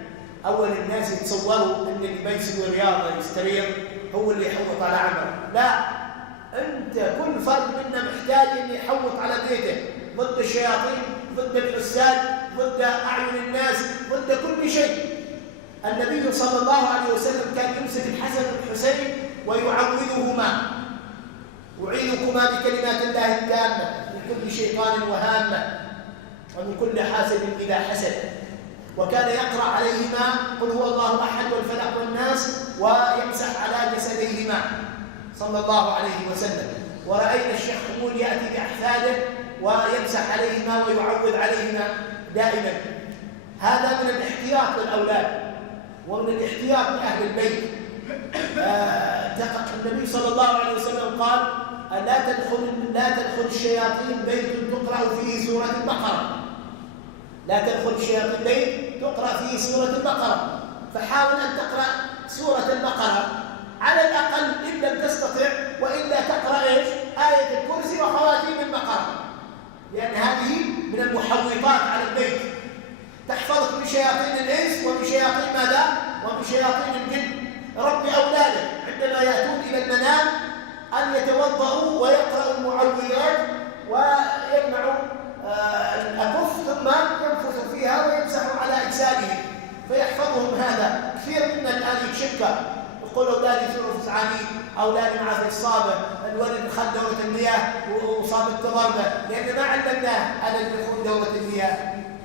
اول الناس يتصوروا ان اللي بيسوي رياضه يستريح هو اللي يحوط على عمله، لا، انت كل فرد منا محتاج ان يحوط على بيته ضد الشياطين، ضد الحساد، ضد اعين الناس، ضد كل شيء. النبي صلى الله عليه وسلم كان يمسك الحسن والحسين ويعوذهما: أعيذكما بكلمات الله التامة من كل شيطان وهامة ومن كل حاسد إذا حسد. وكان يقرأ عليهما قل هو الله أحد والفلق والناس ويمسح على جسديهما صلى الله عليه وسلم. ورأينا الشيخ حمول يأتي بأحفاده ويمسح عليهما ويعوذ عليهما دائما. هذا من الاحتياط للأولاد ومن الاحتياط لأهل البيت. النبي صلى الله عليه وسلم قال: لا تدخل الشياطين بيت تقرأ فيه سورة البقرة. لا تدخل الشياطين بيت تقرأ فيه سورة البقرة. فحاول أن تقرأ سورة البقرة على الأقل إن لم تستطع، وإلا تقرأ إيش؟ آية الكرسي وخواتيم البقرة، لأن هذه من المحوطات على البيت، تحفظك من شياطين الإنس ومن شياطين ماذا؟ ومن شياطين الجن. رب أولادك عندما يأتون إلى المنام أن يتوضأوا ويقرأوا المعوذات ويجمعوا الأكف ثم ينفثوا فيها ويمسحوا على أجسادهم فيحفظهم هذا. كثير منا الآن يتشكى يقول أولادي يصيروا فزعانين، أولادي معه في إصابة، الولد خد دورة المياه وصاب التضربة، لأن ما علمناه هذا اللي يدخل دورة المياه.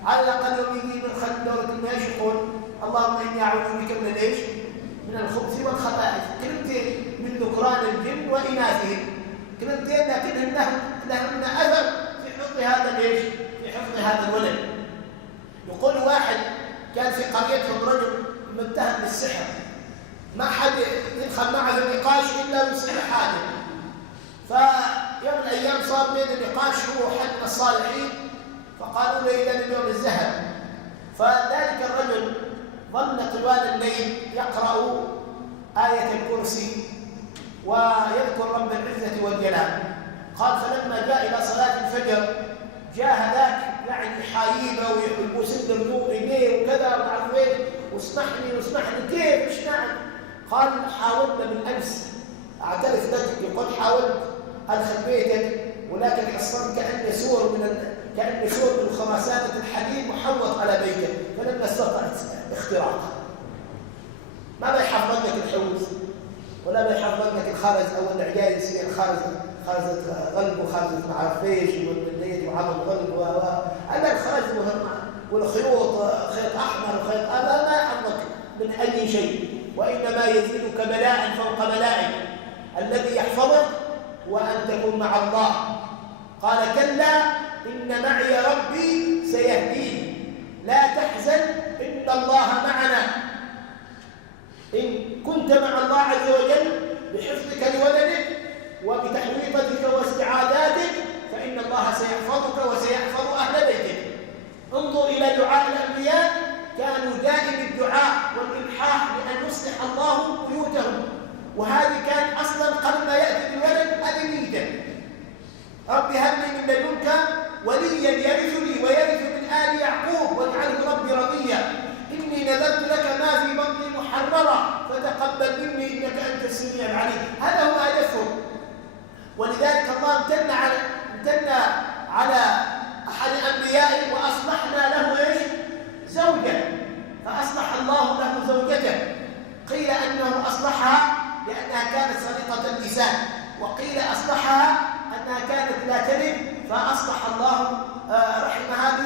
على الأقل يوم يجي من خد دورة المياه يقول: اللهم إني أعوذ بك من إيش؟ من الخبث والخبائث. كلمتين من ذكران الجن وإناثهم، كلمتين لكنهن لهن أثر في حفظ هذا الإيش؟ في حفظ هذا الولد. يقول واحد كان في قريتهم رجل متهم بالسحر، ما حد يدخل معه النقاش إلا بسحر حاله. فيوم من الأيام صار بين النقاش هو حد من الصالحين، فقالوا له: إذا اليوم الذهب. فذلك الرجل ظل طوال الليل يقرأ آية الكرسي ويذكر رب العزة والجلال. قال: فلما جاء إلى صلاة الفجر جاء هذاك يعني حايبه ويبوس له ايديه وكذا ومعرف ايه، واسمحني كيف ايش نعم؟ قال: حاولت من امس اعترف لك، يقول حاولت ادخل بيتك ولكن حصلت كأن سور من خرسانة الحديد محوط على بيتك فلم استطعت اختراقها. ما بيحفظ لك الحوز ولا بيحفظ لك الخرز او العجاز يصير خرزة غلب وخرزة معرف ايش والليل وعمل غلب هذا الخرز والخيوط خيط احمر وخيط هذا ما يحفظك من اي شيء، وانما يزيدك بلاء فوق بلائك. الذي يحفظك هو ان تكون مع الله. قال: كلا ان معي ربي سيهديني لا تحزن ان الله معنا. ان كنت مع الله عز وجل بحفظك لولدك وبتحويطتك واستعاذاتك فإن الله سيحفظك وسيحفظ أهل بيتك. انظر إلى دعاء الأنبياء، كانوا دائم الدعاء والإلحاح بأن يصلح الله بيوتهم، وهذه كان أصلا قبل ما يأتي بالولد هذه نيته: رب هب لي من لدنك وليا يرثني ويرث من آل يعقوب واجعله ربي رضيا إني إني نذرت لك ما في بطني محررا فتقبل مني إنك أنت السميع العليم. هذا هو هدفهم. ولذلك الله امتن على أحد أنبيائه وأصلحنا له إيش؟ زوجة. فأصلح الله له زوجته. قيل أنه أصلحها لأنها كانت سليقة اللسان، وقيل أصلحها أنها كانت لا تلد فأصلح الله رحمها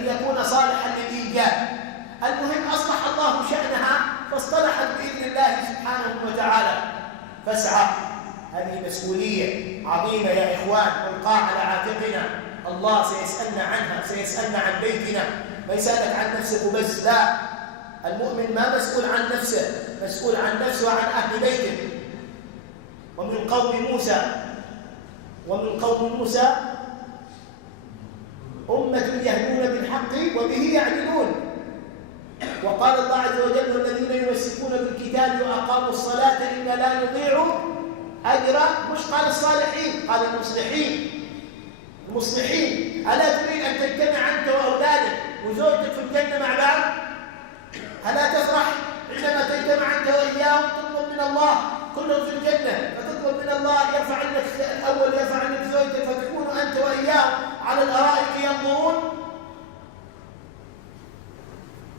ليكون صالحا للإنجاب. المهم أصلح الله شأنها فاصطلحت بإذن الله سبحانه وتعالى. فاسعى، هذه مسؤولية عظيمة يا إخوان والقاء على عاتقنا. الله سيسألنا عنها، سيسألنا عن بيتنا. ما يسألك عن نفسك وبس، لا، المؤمن ما مسؤول عن نفسه، مسؤول عن نفسه وعن أهل بيته. ومن قوم موسى أمة يهدون بالحق وبه يعدلون. وقال الله عز وجل والذين يمسكون بالكتاب وأقاموا الصلاة إنا لا نضيع أجر، مش قال الصالحين، قال المصلحين. ألا تريد أن تجتمع أنت وأولادك وزوجتك في الجنة مع بعض؟ ألا تفرح عندما تجتمع أنت وإياهم تطلب من الله كلهم في الجنة، فتطلب من الله يرفع عنك الأول، يرفع عنك زوجتك، فتكون أنت وإياهم على الأرائك ينظرون.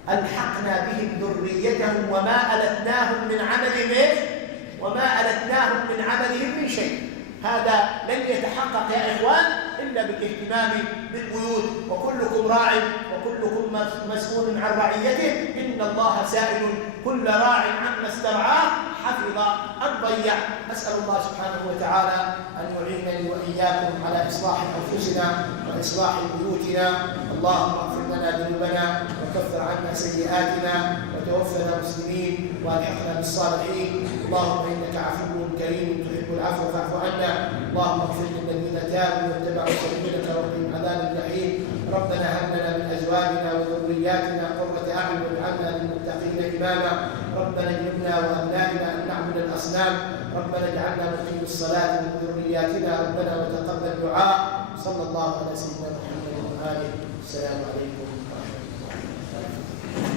ألحقنا بهم ذريتهم وما ألتناهم من عملهم من شيء. هذا لن يتحقق يا إخوان إلا بالاهتمام بالبيوت. وكلكم راع وكلكم مسؤول عن رعيته. إن الله سائل كل راع عما استرعاه حفظ أم ضيع. أسأل الله سبحانه وتعالى أن يعينني وإياكم على إصلاح أنفسنا وإصلاح بيوتنا. اللهم اغفر لنا ذنوبنا وكفر عنا سيئاتنا وتوفنا مسلمين والحقنا بالصالحين. اللهم إنك عفو كريم تحب العفو فاعف عنا. اللهم اغفر للذين تابوا واتبعوا سبيلك وقهم عذاب الجحيم. ربنا هب لنا من أزواجنا وذرياتنا قرة أعين واجعلنا للمتقين إماما. ربنا اجعلنا وأبنائنا أن نعبد الأصنام. ربنا اجعلنا مقيم الصلاة من ذرياتنا. ربنا وتقبل دعاء. صلى الله على سيدنا محمد وآله. السلام عليكم ورحمة الله وبركاته.